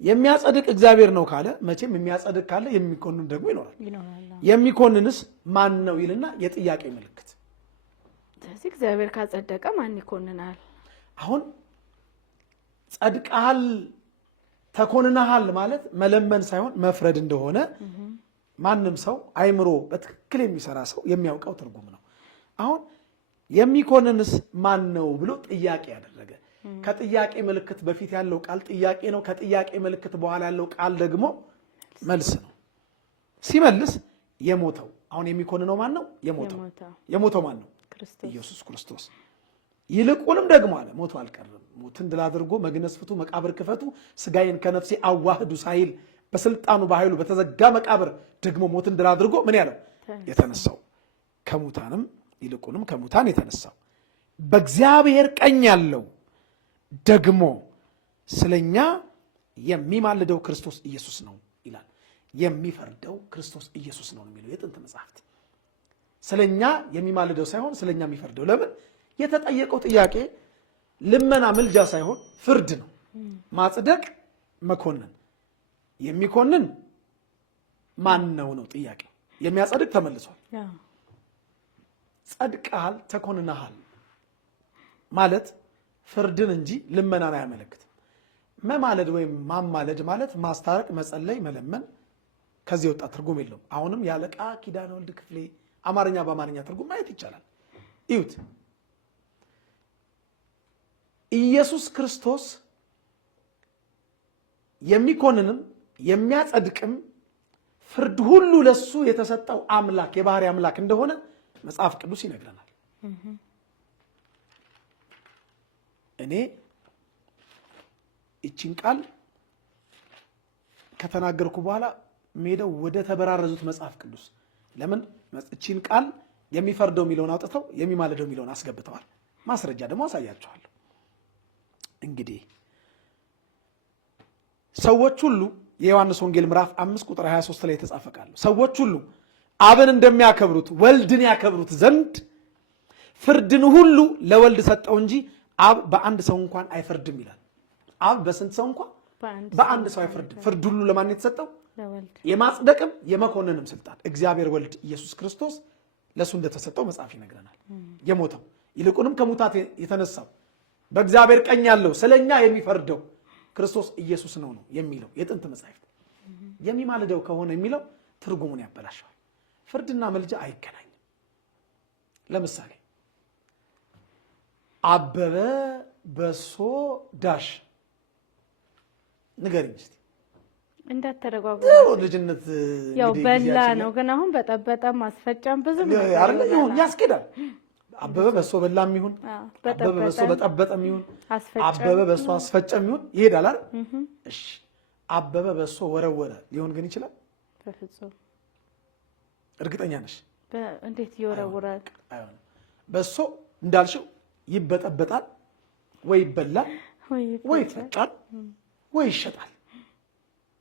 የሚያጸድቅ እግዚአብሔር ነው ካለ መቼም የሚያጸድቅ ካለ የሚኮንን ደግሞ ይኖራል። የሚኮንንስ ማን ነው ይልና የጥያቄ ምልክት። ስለዚህ እግዚአብሔር ካጸደቀ ማን ይኮንናል? አሁን ጸድቀሃል ተኮንነሃል ማለት መለመን ሳይሆን መፍረድ እንደሆነ ማንም ሰው አይምሮ በትክክል የሚሰራ ሰው የሚያውቀው ትርጉም ነው። አሁን የሚኮንንስ ማን ነው ብሎ ጥያቄ ያደረገ። ከጥያቄ ምልክት በፊት ያለው ቃል ጥያቄ ነው። ከጥያቄ ምልክት በኋላ ያለው ቃል ደግሞ መልስ ነው። ሲመልስ የሞተው አሁን የሚኮንነው ማን ነው? የሞተው ማን ነው? ኢየሱስ ክርስቶስ። ይልቁንም ደግሞ አለ ሞቱ አልቀረም፣ ሞትን ድል አድርጎ መግነዝ ፍቱ፣ መቃብር ክፈቱ፣ ስጋዬን ከነፍሴ አዋህዱ ሳይል በስልጣኑ በኃይሉ በተዘጋ መቃብር ደግሞ ሞትን ድል አድርጎ ምን ያለው የተነሳው ከሙታንም ይልቁንም ከሙታን የተነሳው በእግዚአብሔር ቀኝ ያለው ደግሞ ስለኛ የሚማልደው ክርስቶስ ኢየሱስ ነው ይላል። የሚፈርደው ክርስቶስ ኢየሱስ ነው የሚለው የጥንት መጽሐፍት። ስለኛ የሚማልደው ሳይሆን ስለኛ የሚፈርደው። ለምን? የተጠየቀው ጥያቄ ልመና ምልጃ ሳይሆን ፍርድ ነው። ማጽደቅ፣ መኮንን። የሚኮንን ማን ነው ነው ጥያቄ። የሚያጸድቅ ተመልሷል። ጸድቀሃል ተኮንነሃል ማለት ፍርድን እንጂ ልመናን አያመለክትም። መማለድ ወይም ማማለድ ማለት ማስታረቅ፣ መጸለይ፣ መለመን ከዚህ ወጣ ትርጉም የለውም። አሁንም ያለቃ ኪዳነ ወልድ ክፍሌ አማርኛ በአማርኛ ትርጉም ማየት ይቻላል። እዩት። ኢየሱስ ክርስቶስ የሚኮንንም የሚያጸድቅም ፍርድ ሁሉ ለሱ የተሰጠው አምላክ የባህሪ አምላክ እንደሆነ መጽሐፍ ቅዱስ ይነግረናል። እኔ እቺን ቃል ከተናገርኩ በኋላ ሜዳው ወደ ተበራረዙት መጽሐፍ ቅዱስ ለምን እቺን ቃል የሚፈርደው የሚለውን አውጥተው የሚማልደው የሚለውን አስገብተዋል። ማስረጃ ደግሞ አሳያቸዋለሁ። እንግዲህ ሰዎች ሁሉ የዮሐንስ ወንጌል ምዕራፍ 5 ቁጥር 23 ላይ የተጻፈ ቃል ነው። ሰዎች ሁሉ አብን እንደሚያከብሩት ወልድን ያከብሩት ዘንድ ፍርድን ሁሉ ለወልድ ሰጠው እንጂ አብ በአንድ ሰው እንኳን አይፈርድም ይላል። አብ በስንት ሰው እንኳን በአንድ ሰው አይፈርድም። ፍርድ ሁሉ ለማን የተሰጠው? የማጽደቅም የመኮንንም ስልጣን እግዚአብሔር ወልድ ኢየሱስ ክርስቶስ ለሱ እንደተሰጠው መጽሐፍ ይነግረናል። የሞተው ይልቁንም ከሙታት የተነሳው በእግዚአብሔር ቀኝ ያለው ስለኛ የሚፈርደው ክርስቶስ ኢየሱስ ነው የሚለው የጥንት መጽሐፍት። የሚማልደው ከሆነ የሚለው ትርጉሙን ያበላሸዋል። ፍርድና መልጃ አይገናኝም። ለምሳሌ አበበ በሶ ዳሽ ንገሪኝ እስቲ። እንዳተረጓጉ ልጅነት ያው በላ ነው፣ ግን አሁን በጠበጠም ማስፈጫም ብዙ አይደለም ይሁን ያስኬዳል። አበበ በሶ በላም ይሁን አበበ በሶ በጠበጠም ይሁን አበበ በሶ አስፈጨም ይሁን ይሄዳል አይደል? እሺ አበበ በሶ ወረወረ ሊሆን ግን ይችላል? በፍጹም። እርግጠኛ ነሽ? እንዴት ይወረውራል? አይሆንም። በሶ እንዳልሽው ይበጠበጣል ወይ ይበላል ወይ ይፈጫል ወይ ይሸጣል።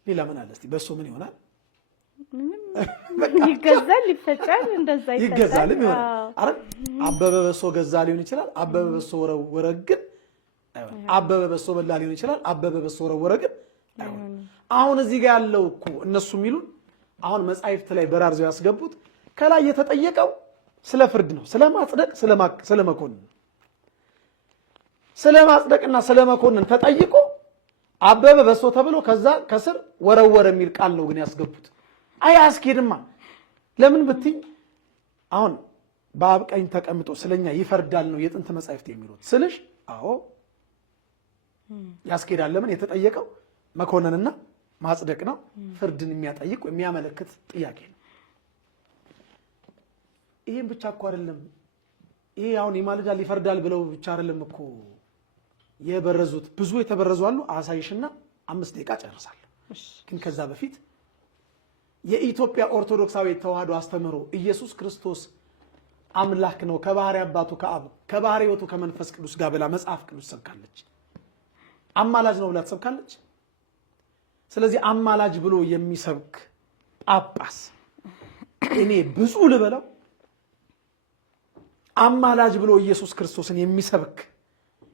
ሌላ ምን አለ እስቲ? በሶ ምን ይሆናል? ይገዛል፣ ይፈጫል፣ እንደዛ ይገዛል ይሆናል አይደል? አበበ በሶ ገዛ ሊሆን ይችላል። አበበ በሶ ወረወረ ግን አይሆንም። አበበ በሶ በላ ሊሆን ይችላል። አበበ በሶ ወረወረ ግን አይሆንም። አሁን እዚህ ጋር ያለው እኮ እነሱ የሚሉን አሁን መጻሕፍት ላይ በራርዘው ያስገቡት ከላይ የተጠየቀው ስለ ፍርድ ነው፣ ስለ ማጽደቅ፣ ስለ መኮንን። ስለ ማጽደቅና ስለ መኮንን ተጠይቆ አበበ በሶ ተብሎ ከዛ ከስር ወረወረ የሚል ቃል ነው ግን ያስገቡት። አያስኬድማ። ለምን ብትይ አሁን በአብ ቀኝ ተቀምጦ ስለኛ ይፈርዳል ነው የጥንት መጻሕፍት የሚሉት ስልሽ፣ አዎ ያስኬዳል። ለምን? የተጠየቀው መኮንንና ማጽደቅ ነው። ፍርድን የሚያጠይቅ የሚያመለክት ጥያቄ ነው። ይሄን ብቻ እኮ አይደለም። ይሄ አሁን ይማልዳል ይፈርዳል ብለው ብቻ አይደለም እኮ የበረዙት። ብዙ የተበረዙ አሉ። አሳይሽና 5 ደቂቃ ጨርሳለሁ። ግን ከዛ በፊት የኢትዮጵያ ኦርቶዶክሳዊ ተዋህዶ አስተምህሮ ኢየሱስ ክርስቶስ አምላክ ነው ከባህሪ አባቱ ከአብ ከባህሪ ሕይወቱ ከመንፈስ ቅዱስ ጋር ብላ መጽሐፍ ቅዱስ ሰብካለች። አማላጅ ነው ብላ ትሰብካለች። ስለዚህ አማላጅ ብሎ የሚሰብክ ጳጳስ እኔ ብፁዕ ልበለው? አማላጅ ብሎ ኢየሱስ ክርስቶስን የሚሰብክ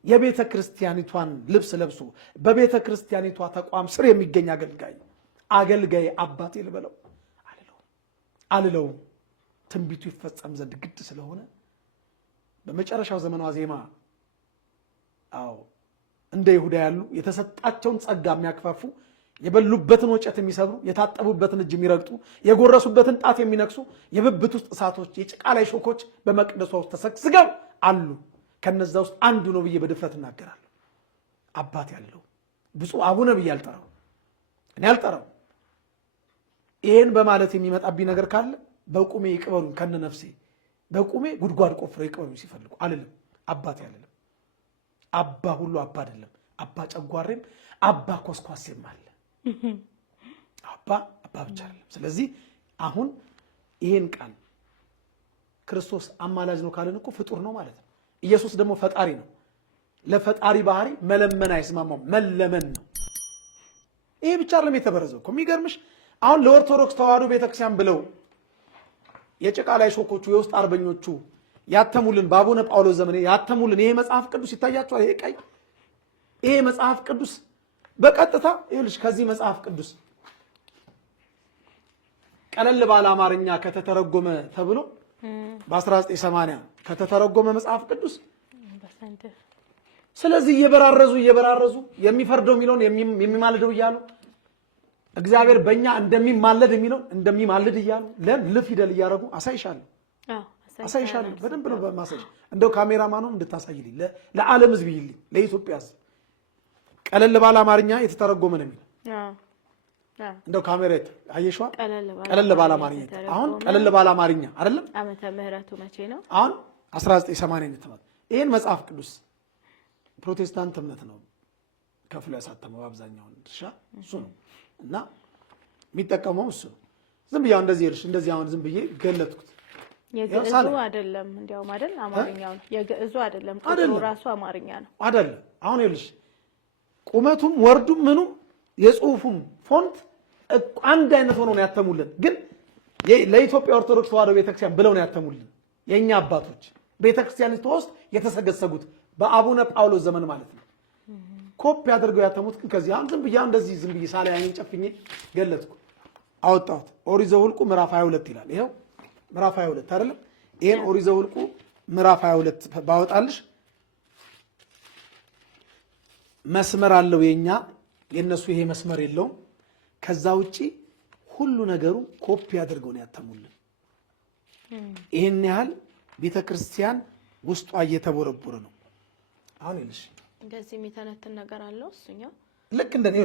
የቤተ ክርስቲያኒቷን ልብስ ለብሶ በቤተ ክርስቲያኒቷ ተቋም ስር የሚገኝ አገልጋይ አባቴ ልበለው አልለውም። ትንቢቱ ይፈጸም ዘንድ ግድ ስለሆነ በመጨረሻው ዘመኗ ዜማ እንደ ይሁዳ ያሉ የተሰጣቸውን ጸጋ የሚያክፋፉ የበሉበትን ወጨት የሚሰብሩ የታጠቡበትን እጅ የሚረግጡ የጎረሱበትን ጣት የሚነክሱ የብብት ውስጥ እሳቶች የጭቃ ላይ ሾኮች በመቅደሷ ውስጥ ተሰግስገው አሉ። ከነዛ ውስጥ አንዱ ነው ብዬ በድፍረት እናገራለሁ። አባት ያለው ብፁዕ አቡነ ብዬ አልጠራው፣ እኔ አልጠራው። ይሄን በማለት የሚመጣብኝ ነገር ካለ በቁሜ ይቅበሩኝ፣ ከነ ነፍሴ በቁሜ ጉድጓድ ቆፍረው ይቅበሩኝ ሲፈልጉ አልልም። አባት ያለለም አባ ሁሉ አባ አይደለም። አባ ጨጓሬም አባ ኮስኳሴም አለ። አባ ብቻ አይደለም። ስለዚህ አሁን ይሄን ቃል ክርስቶስ አማላጅ ነው ካለን እኮ ፍጡር ነው ማለት ነው። ኢየሱስ ደግሞ ፈጣሪ ነው። ለፈጣሪ ባህሪ መለመን አይስማማም፣ መለመን ነው። ይሄ ብቻ አይደለም የተበረዘው እኮ የሚገርምሽ አሁን ለኦርቶዶክስ ተዋሕዶ ቤተክርስቲያን ብለው የጭቃ ላይ ሾኮቹ የውስጥ አርበኞቹ ያተሙልን በአቡነ ጳውሎስ ዘመን ያተሙልን ይሄ መጽሐፍ ቅዱስ ይታያቸዋል። ይሄ ቀይ ይሄ መጽሐፍ ቅዱስ በቀጥታ ይኸውልሽ ከዚህ መጽሐፍ ቅዱስ ቀለል ባለ አማርኛ ከተተረጎመ ተብሎ በ1980 ከተተረጎመ መጽሐፍ ቅዱስ ስለዚህ እየበራረዙ የሚፈርደው የሚለውን የሚማልደው እያሉ እግዚአብሔር በእኛ እንደሚማለድ የሚለው እንደሚማልድ እያሉ ለፊደል እያደረጉ አሳይሻለሁ በደንብ ነው በማሳይሽ። እንደው ካሜራማኑም እንድታሳይልኝ ለዓለም ሕዝብ ይልኝ ለኢትዮጵያ ሕዝብ ቀለል ባለ አማርኛ የተተረጎመ ነው የሚለው። እንደው ካሜራ አየሽዋ? ቀለል ባለ አማርኛ አሁን ቀለል ባለ አማርኛ አይደለም። ዓመተ ምህረቱ መቼ ነው? አሁን 1980 ነው። ይሄን መጽሐፍ ቅዱስ ፕሮቴስታንት እምነት ነው ከፍሎ ያሳተመው አብዛኛው ድርሻ እሱ ነው እና የሚጠቀመው እሱ ነው። ዝም ብዬ እንደዚህ አሁን ዝም ብዬ ገለጥኩት። የግዕዙ አይደለም እንዲያውም አይደል? አማርኛው ነው። የግዕዙ አይደለም፣ ቁጥሩ ራሱ አማርኛ ነው አይደለም። አሁን ይኸውልሽ ቁመቱም ወርዱም ምኑም የጽሁፉም ፎንት አንድ አይነት ሆኖ ነው ያተሙልን። ግን ለኢትዮጵያ ኦርቶዶክስ ተዋሕዶ ቤተክርስቲያን ብለው ነው ያተሙልን የኛ አባቶች። ቤተክርስቲያኒቱ ውስጥ የተሰገሰጉት በአቡነ ጳውሎስ ዘመን ማለት ነው። ኮፒ አድርገው ያተሙት ግን ከዚህ አሁን ዝም ብዬ ሳላይ አይኔን ጨፍኜ ገለጥኩ አወጣሁት። ኦሪት ዘኍልቍ ምዕራፍ 22 ይላል። ይሄው ምዕራፍ 22 አይደለም? ይሄን ኦሪት ዘኍልቍ ምዕራፍ 22 ባወጣልሽ መስመር አለው የነሱ ይሄ መስመር የለውም። ከዛ ውጪ ሁሉ ነገሩ ኮፒ አድርገው ነው ያተሙልን። ይሄን ያህል ቤተክርስቲያን ውስጧ እየተቦረቦረ ነው። አሁን ይልሽ እንደዚህ የሚተነትን ነገር አለው እሱኛው ልክ እንደኔ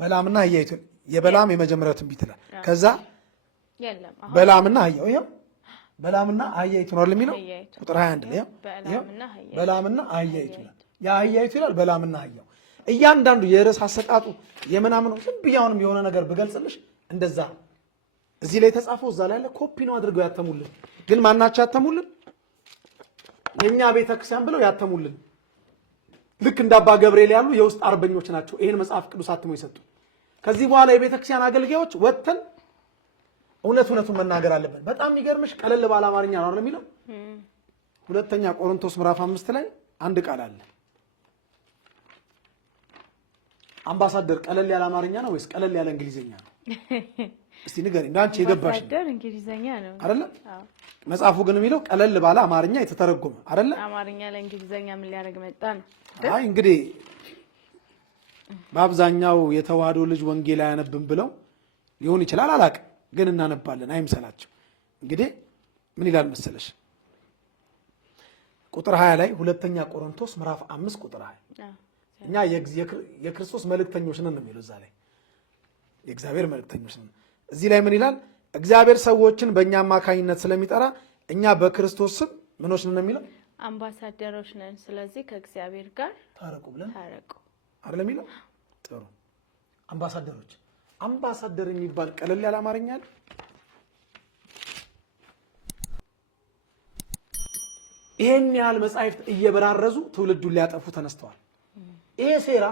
በላምና አህያይቱ የበላም የመጀመሪያው ትንቢት ይላል። ከዛ የለም በላምና አህያው ይሄው በላምና አህያይቱ ነው የሚለው ቁጥር 21 ላይ በላምና አህያይቱ ይላል። ያ አህያይቱ ይላል በላምና አህያው እያንዳንዱ የርዕስ አሰጣጡ የምናምኑ ዝም ብዬ አሁንም የሆነ ነገር ብገልጽልሽ እንደዛ እዚህ ላይ ተጻፈው እዛ ላይ ያለ ኮፒ ነው አድርገው ያተሙልን። ግን ማናቸው ያተሙልን? የኛ ቤተክርስቲያን ብለው ያተሙልን። ልክ እንደ አባ ገብርኤል ያሉ የውስጥ አርበኞች ናቸው ይሄን መጽሐፍ ቅዱስ አትሞ ይሰጡ። ከዚህ በኋላ የቤተክርስቲያን አገልጋዮች ወጥተን እውነቱን መናገር አለብን። በጣም የሚገርምሽ ቀለል ባለ አማርኛ ነው አይደል የሚለው? ሁለተኛ ቆሮንቶስ ምዕራፍ 5 ላይ አንድ ቃል አለ። አምባሳደር ቀለል ያለ አማርኛ ነው ወይስ ቀለል ያለ እንግሊዘኛ ነው? እስቲ ንገሪኝ። እንዳንቺ የገባሽ አምባሳደር እንግሊዘኛ ነው አይደል? መጽሐፉ ግን የሚለው ቀለል ባለ አማርኛ የተተረጎመ አይደል? አማርኛ ለእንግሊዘኛ ምን ሊያደርግ መጣ ነው? አይ እንግዲህ በአብዛኛው የተዋህዶ ልጅ ወንጌል አያነብም ብለው ሊሆን ይችላል፣ አላውቅም። ግን እናነባለን አይምሰላችሁ። እንግዲህ ምን ይላል መሰለሽ ቁጥር 20 ላይ ሁለተኛ ቆሮንቶስ ምዕራፍ 5 ቁጥር 20 እኛ የክርስቶስ መልእክተኞች ነን ነው የሚለው እዛ ላይ የእግዚአብሔር መልእክተኞች ነን። እዚህ ላይ ምን ይላል? እግዚአብሔር ሰዎችን በእኛ አማካኝነት ስለሚጠራ እኛ በክርስቶስ ስም ምኖች ነን የሚለው አምባሳደሮች ነን። ስለዚህ ከእግዚአብሔር ጋር ታረቁ ብለን ታረቁ አይደል የሚለው? ጥሩ አምባሳደር የሚባል ቀለል ያለ አማርኛ አለ? ይሄን ያህል መጻሕፍት እየበራረዙ ትውልዱን ሊያጠፉ ተነስተዋል። ይሄ ሴራ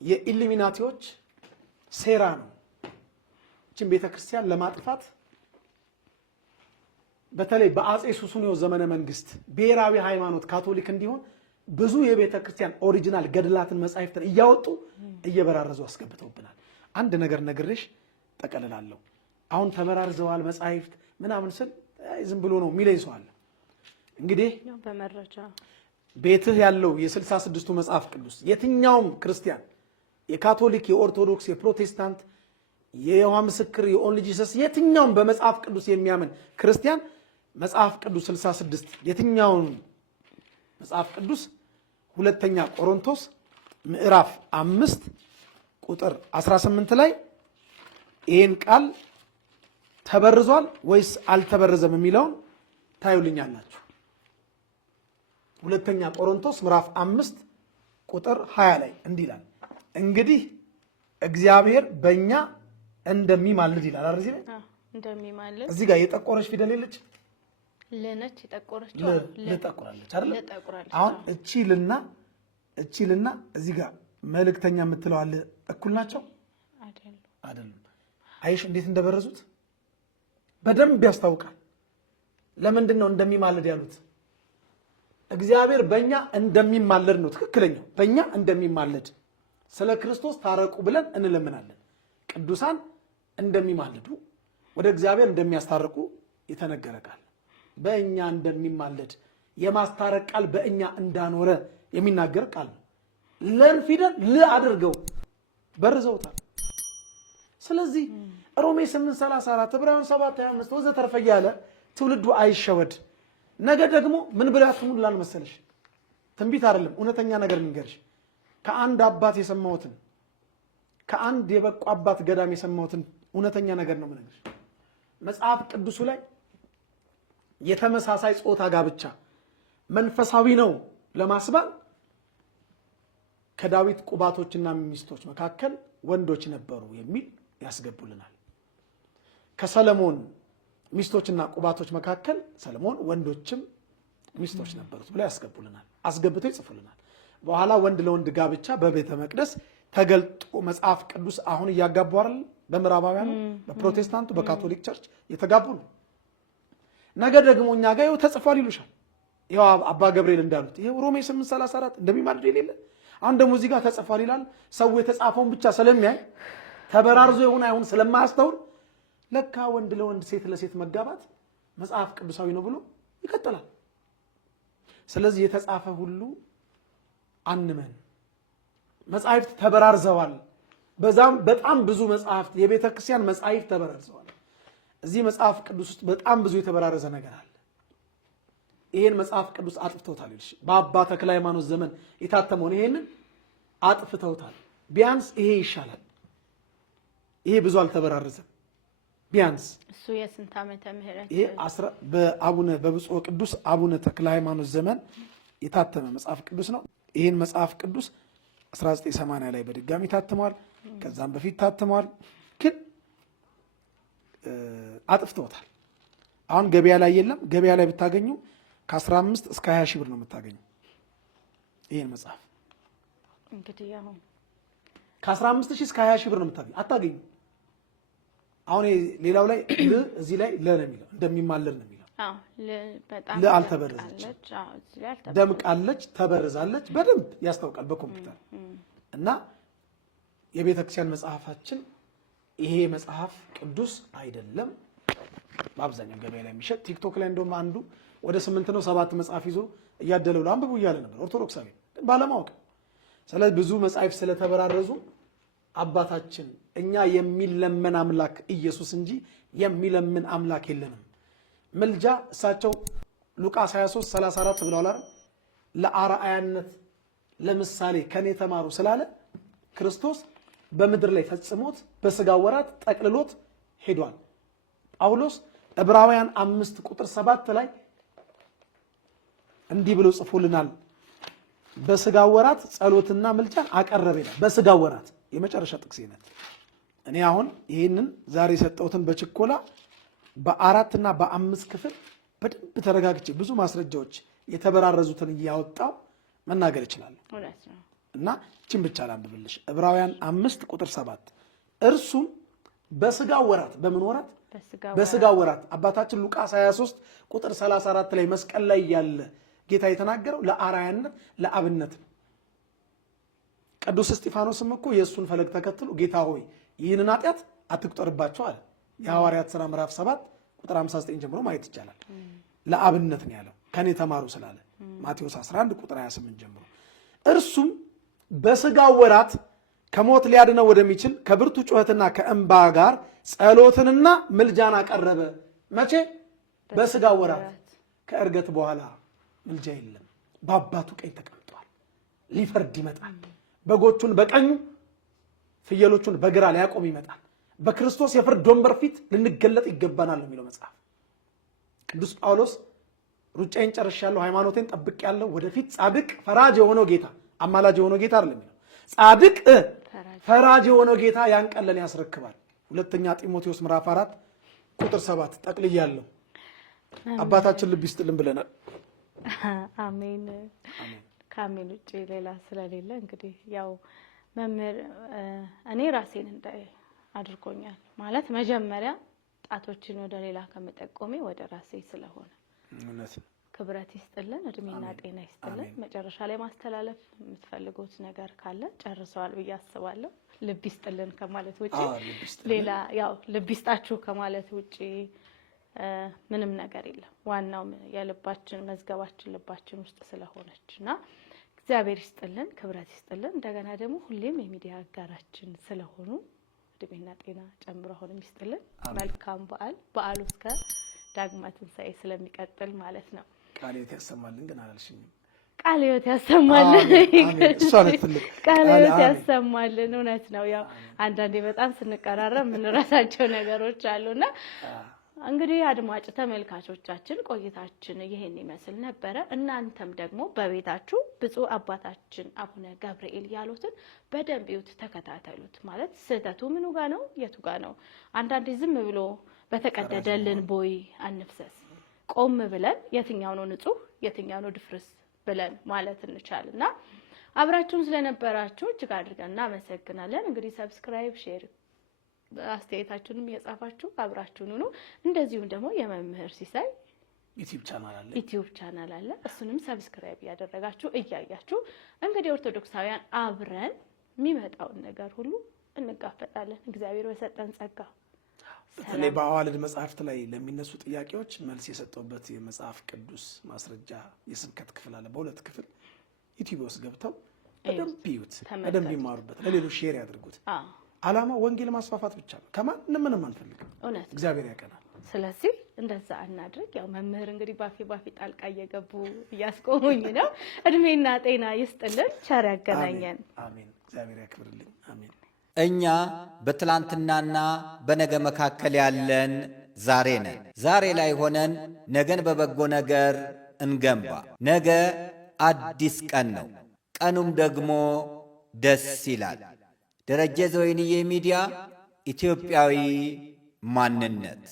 የኢሉሚናቲዎች ሴራ ነው። እቺን ቤተክርስቲያን ለማጥፋት በተለይ በአጼ ሱስንዮስ ዘመነ መንግስት ብሔራዊ ሃይማኖት ካቶሊክ እንዲሆን ብዙ የቤተ ክርስቲያን ኦሪጂናል ገድላትን መጻሕፍትን እያወጡ እየበራረዙ አስገብተውብናል። አንድ ነገር ነግሬሽ ጠቀልላለሁ። አሁን ተበራርዘዋል መጻሕፍት ምናምን ስል ዝም ብሎ ነው የሚለኝ ሰው አለ። እንግዲህ በመረጃ ቤትህ ያለው የ66ቱ መጽሐፍ ቅዱስ የትኛውም ክርስቲያን የካቶሊክ፣ የኦርቶዶክስ፣ የፕሮቴስታንት፣ የይሖዋ ምስክር፣ የኦንሊ ጂሰስ የትኛውም በመጽሐፍ ቅዱስ የሚያምን ክርስቲያን መጽሐፍ ቅዱስ 66 የትኛውም መጽሐፍ ቅዱስ ሁለተኛ ቆሮንቶስ ምዕራፍ 5 ቁጥር 18 ላይ ይህን ቃል ተበርዟል ወይስ አልተበረዘም የሚለውን ታዩልኛላችሁ። ሁለተኛ ቆሮንቶስ ምዕራፍ 5 ቁጥር 20 ላይ እንዲህ ይላል፣ እንግዲህ እግዚአብሔር በእኛ እንደሚማልድ ይላል አይደል? እዚህ ላይ እንደሚማልድ እዚህ ጋር የጠቆረች ፊደል የለች? ለነች የጠቆረች ለጠቆራለች አይደል? አሁን እቺ ልና እዚህ ጋር መልእክተኛ የምትለው አለ፣ እኩል ናቸው አይደለም? አይሽ እንዴት እንደበረዙት በደንብ ያስታውቃል። ለምንድን ነው እንደሚማልድ ያሉት? እግዚአብሔር በእኛ እንደሚማልድ ነው ትክክለኛው። በእኛ እንደሚማልድ ስለ ክርስቶስ ታረቁ ብለን እንለምናለን። ቅዱሳን እንደሚማልዱ ወደ እግዚአብሔር እንደሚያስታርቁ የተነገረ ቃል፣ በእኛ እንደሚማልድ የማስታረቅ ቃል በእኛ እንዳኖረ የሚናገር ቃል ነው። ለን ፊደል ል አድርገው በርዘውታል። ስለዚህ ሮሜ 8:34 ዕብራውያን 7:25 ወዘተርፈ እያለ ትውልዱ አይሸወድ። ነገ ደግሞ ምን ብለው ያስሙላል መሰለሽ? ትንቢት አይደለም እውነተኛ ነገር ልንገርሽ። ከአንድ አባት የሰማሁትን ከአንድ የበቁ አባት ገዳም የሰማሁትን እውነተኛ ነገር ነው የምነግርሽ። መጽሐፍ ቅዱሱ ላይ የተመሳሳይ ጾታ ጋብቻ መንፈሳዊ ነው ለማስባል ከዳዊት ቁባቶችና ሚስቶች መካከል ወንዶች ነበሩ የሚል ያስገቡልናል። ከሰለሞን ሚስቶችና ቁባቶች መካከል ሰለሞን ወንዶችም ሚስቶች ነበሩት ብለው ያስገቡልናል። አስገብተው ይጽፉልናል። በኋላ ወንድ ለወንድ ጋብቻ በቤተ መቅደስ ተገልጦ መጽሐፍ ቅዱስ አሁን እያጋቡ አይደል? በምዕራባውያኑ፣ በፕሮቴስታንቱ፣ በካቶሊክ ቸርች የተጋቡ ነው። ነገ ደግሞ እኛ ጋር ይኸው ተጽፏል ይሉሻል። ይኸው አባ ገብርኤል እንዳሉት ይኸው ሮሜ 8:34 እንደሚማልድ የሌለ አሁን ደግሞ እዚህ ጋር ተጽፏል ይላል። ሰው የተጻፈውን ብቻ ስለሚያይ ተበራርዞ ይሁን አይሁን ስለማያስተውል ለካ ወንድ ለወንድ ሴት ለሴት መጋባት መጽሐፍ ቅዱሳዊ ነው ብሎ ይቀጥላል። ስለዚህ የተጻፈ ሁሉ አንመን። መጻሕፍት ተበራርዘዋል። በዛም በጣም ብዙ መጻሕፍት የቤተ ክርስቲያን መጻሕፍት ተበራርዘዋል። እዚህ መጽሐፍ ቅዱስ ውስጥ በጣም ብዙ የተበራረዘ ነገር አለ። ይሄን መጽሐፍ ቅዱስ አጥፍተውታል ይልሽ በአባ ተክለ ሃይማኖት ዘመን የታተመውን ይሄንን አጥፍተውታል። ቢያንስ ይሄ ይሻላል። ይሄ ብዙ አልተበራረዘም። ቢያንስ እሱ የስንት ዓመተ ምህረት ይሄ በብፁዕ ቅዱስ አቡነ ተክለ ሃይማኖት ዘመን የታተመ መጽሐፍ ቅዱስ ነው። ይሄን መጽሐፍ ቅዱስ 1980 ላይ በድጋሚ ታትሟል። ከዛም በፊት ታትሟል፣ ግን አጥፍተውታል። አሁን ገበያ ላይ የለም። ገበያ ላይ ብታገኙ ከ15 እስከ 20 ሺህ ብር ነው የምታገኙ። ይሄን መጽሐፍ እንግዲህ አሁን ከ15 ሺህ እስከ 20 ሺህ ብር ነው የምታገኙ። አታገኙ። አሁን ሌላው ላይ እዚህ ላይ ለ ነው የሚለው እንደሚማለል ነው የሚለው። ለ አልተበረዘች፣ ደምቃለች፣ ተበርዛለች። በደንብ ያስታውቃል በኮምፒውተር እና የቤተ ክርስቲያን መጽሐፋችን ይሄ መጽሐፍ ቅዱስ አይደለም። በአብዛኛው ገበያ ላይ የሚሸጥ ቲክቶክ ላይ እንደውም አንዱ ወደ 8 ነው 7 መጽሐፍ ይዞ እያደለው አንብቡ እያለ ነበር። ኦርቶዶክሳዊ ግን ባለማወቅ። ስለዚህ ብዙ መጽሐፍ ስለተበራረዙ አባታችን እኛ የሚለመን አምላክ ኢየሱስ እንጂ የሚለምን አምላክ የለንም። ምልጃ እሳቸው ሉቃስ 23:34 ብለዋል አይደል? ለአርአያነት ለምሳሌ ከኔ ተማሩ ስላለ ክርስቶስ በምድር ላይ ፈጽሞት በስጋ ወራት ጠቅልሎት ሄዷል። ጳውሎስ ዕብራውያን 5:7 ላይ እንዲህ ብሎ ጽፎልናል። በስጋ ወራት ጸሎትና ምልጃን አቀረበ ይላል። በስጋ ወራት የመጨረሻ ጥቅስ ይነት። እኔ አሁን ይህንን ዛሬ የሰጠሁትን በችኮላ በ4 እና በ5 ክፍል በደንብ ተረጋግቼ ብዙ ማስረጃዎች የተበራረዙትን እያወጣው መናገር ይችላል እና እቺን ብቻ ላንብብልሽ። ዕብራውያን 5:7 እርሱም በስጋ ወራት በምን ወራት? በስጋ ወራት አባታችን ሉቃስ 23 ቁጥር 34 ላይ መስቀል ላይ ያለ ጌታ የተናገረው ለአራያነት ለአብነት ነው። ቅዱስ እስጢፋኖስም እኮ የእሱን ፈለግ ተከትሎ ጌታ ሆይ ይህንን ኃጢአት አትቁጠርባቸው አለ። የሐዋርያት ሥራ ምዕራፍ 7 ቁጥር 59 ጀምሮ ማየት ይቻላል። ለአብነት ነው ያለው ከኔ ተማሩ ስላለ ማቴዎስ 11 ቁጥር 28 ጀምሮ እርሱም በስጋ ወራት ከሞት ሊያድነው ወደሚችል ከብርቱ ጩኸትና ከእንባ ጋር ጸሎትንና ምልጃን አቀረበ። መቼ? በስጋ ወራት። ከእርገት በኋላ ምልጃ የለም። በአባቱ ቀኝ ተቀምጧል። ሊፈርድ ይመጣል። በጎቹን በቀኙ ፍየሎቹን በግራ ሊያቆም ይመጣል። በክርስቶስ የፍርድ ወንበር ፊት ልንገለጥ ይገባናል የሚለው መጽሐፍ። ቅዱስ ጳውሎስ ሩጫዬን ጨርሻለሁ፣ ሃይማኖቴን ጠብቄያለሁ፣ ወደፊት ጻድቅ ፈራጅ የሆነው ጌታ አማላጅ የሆነው ጌታ አይደለም የሚለው ጻድቅ ፈራጅ የሆነው ጌታ ያን ቀን ለኔ ያስረክባል። ሁለተኛ ጢሞቴዎስ ምዕራፍ 4 ቁጥር 7 ጠቅልያለሁ። አባታችን ልብ ይስጥልን ብለናል። አሜን። ከአሜን ውጭ ሌላ ስለሌለ እንግዲህ ያው መምህር እኔ ራሴን እንዳይ አድርጎኛል ማለት መጀመሪያ ጣቶችን ወደ ሌላ ከመጠቆሜ ወደ ራሴ ስለሆነ እውነት ክብረት ይስጥልን፣ እድሜና ጤና ይስጥልን። መጨረሻ ላይ ማስተላለፍ የምትፈልጉት ነገር ካለ ጨርሰዋል ብዬ አስባለሁ። ልብ ይስጥልን ከማለት ውጪ ሌላ ያው ልብ ይስጣችሁ ከማለት ውጪ ምንም ነገር የለም። ዋናው የልባችን መዝገባችን ልባችን ውስጥ ስለሆነችና እግዚአብሔር ይስጥልን፣ ክብረት ይስጥልን። እንደገና ደግሞ ሁሌም የሚዲያ አጋራችን ስለሆኑ እድሜና ጤና ጨምሮ አሁንም ይስጥልን። መልካም በዓል። በዓሉ እስከ ዳግማ ትንሣኤ ስለሚቀጥል ማለት ነው። ቃለ ሕይወት ያሰማልን ግን አላልሽኝም። ቃለ ሕይወት ያሰማልን። እሷ ነው ትልቅ ቃለ ሕይወት ያሰማልን። እውነት ነው። ያው አንዳንዴ በጣም ስንቀራረብ የምንረሳቸው ነገሮች አሉና እንግዲህ አድማጭ ተመልካቾቻችን ቆይታችን ይሄን ይመስል ነበረ። እናንተም ደግሞ በቤታችሁ ብፁዕ አባታችን አቡነ ገብርኤል ያሉትን በደንብ ይዩት፣ ተከታተሉት። ማለት ስህተቱ ምኑ ጋ ነው የቱ ጋ ነው? አንዳንዴ ዝም ብሎ በተቀደደልን ቦይ አንፍሰስ። ቆም ብለን የትኛው ነው ንጹህ የትኛው ነው ድፍርስ ብለን ማለት እንቻልና አብራችሁን ስለነበራችሁ እጅግ አድርገን እናመሰግናለን። እንግዲህ ሰብስክራይብ፣ ሼር አስተያየታችሁንም እየጻፋችሁ አብራችሁን ሁኑ። እንደዚሁም ደግሞ የመምህር ሲሳይ ዩቲዩብ ቻናል አለ። እሱንም ሰብስክራይብ ያደረጋችሁ እያያችሁ እንግዲህ ኦርቶዶክሳውያን አብረን የሚመጣውን ነገር ሁሉ እንጋፈጣለን። እግዚአብሔር በሰጠን ጸጋ በተለይ በአዋልድ መጽሐፍት ላይ ለሚነሱ ጥያቄዎች መልስ የሰጠውበት የመጽሐፍ ቅዱስ ማስረጃ የስብከት ክፍል አለ። በሁለት ክፍል ዩቲዩብ ውስጥ ገብተው በደንብ ይዩት፣ በደንብ ይማሩበት፣ ለሌሎች ሼር ያድርጉት። ዓላማ ወንጌል ማስፋፋት ብቻ ነው። ከማንም ምንም አንፈልግም። እግዚአብሔር ያቀናል። ስለዚህ እንደዛ እናድርግ። ያው መምህር እንግዲህ ባፊ ጣልቃ እየገቡ እያስቆሙኝ ነው። እድሜና ጤና ይስጥልን፣ ቸር ያገናኘን። አሜን። እግዚአብሔር ያክብርልኝ። አሜን። እኛ በትላንትናና በነገ መካከል ያለን ዛሬ ነን። ዛሬ ላይ ሆነን ነገን በበጎ ነገር እንገንባ። ነገ አዲስ ቀን ነው፣ ቀኑም ደግሞ ደስ ይላል። ደረጀ ዘወይንዬ ሚዲያ ኢትዮጵያዊ ማንነት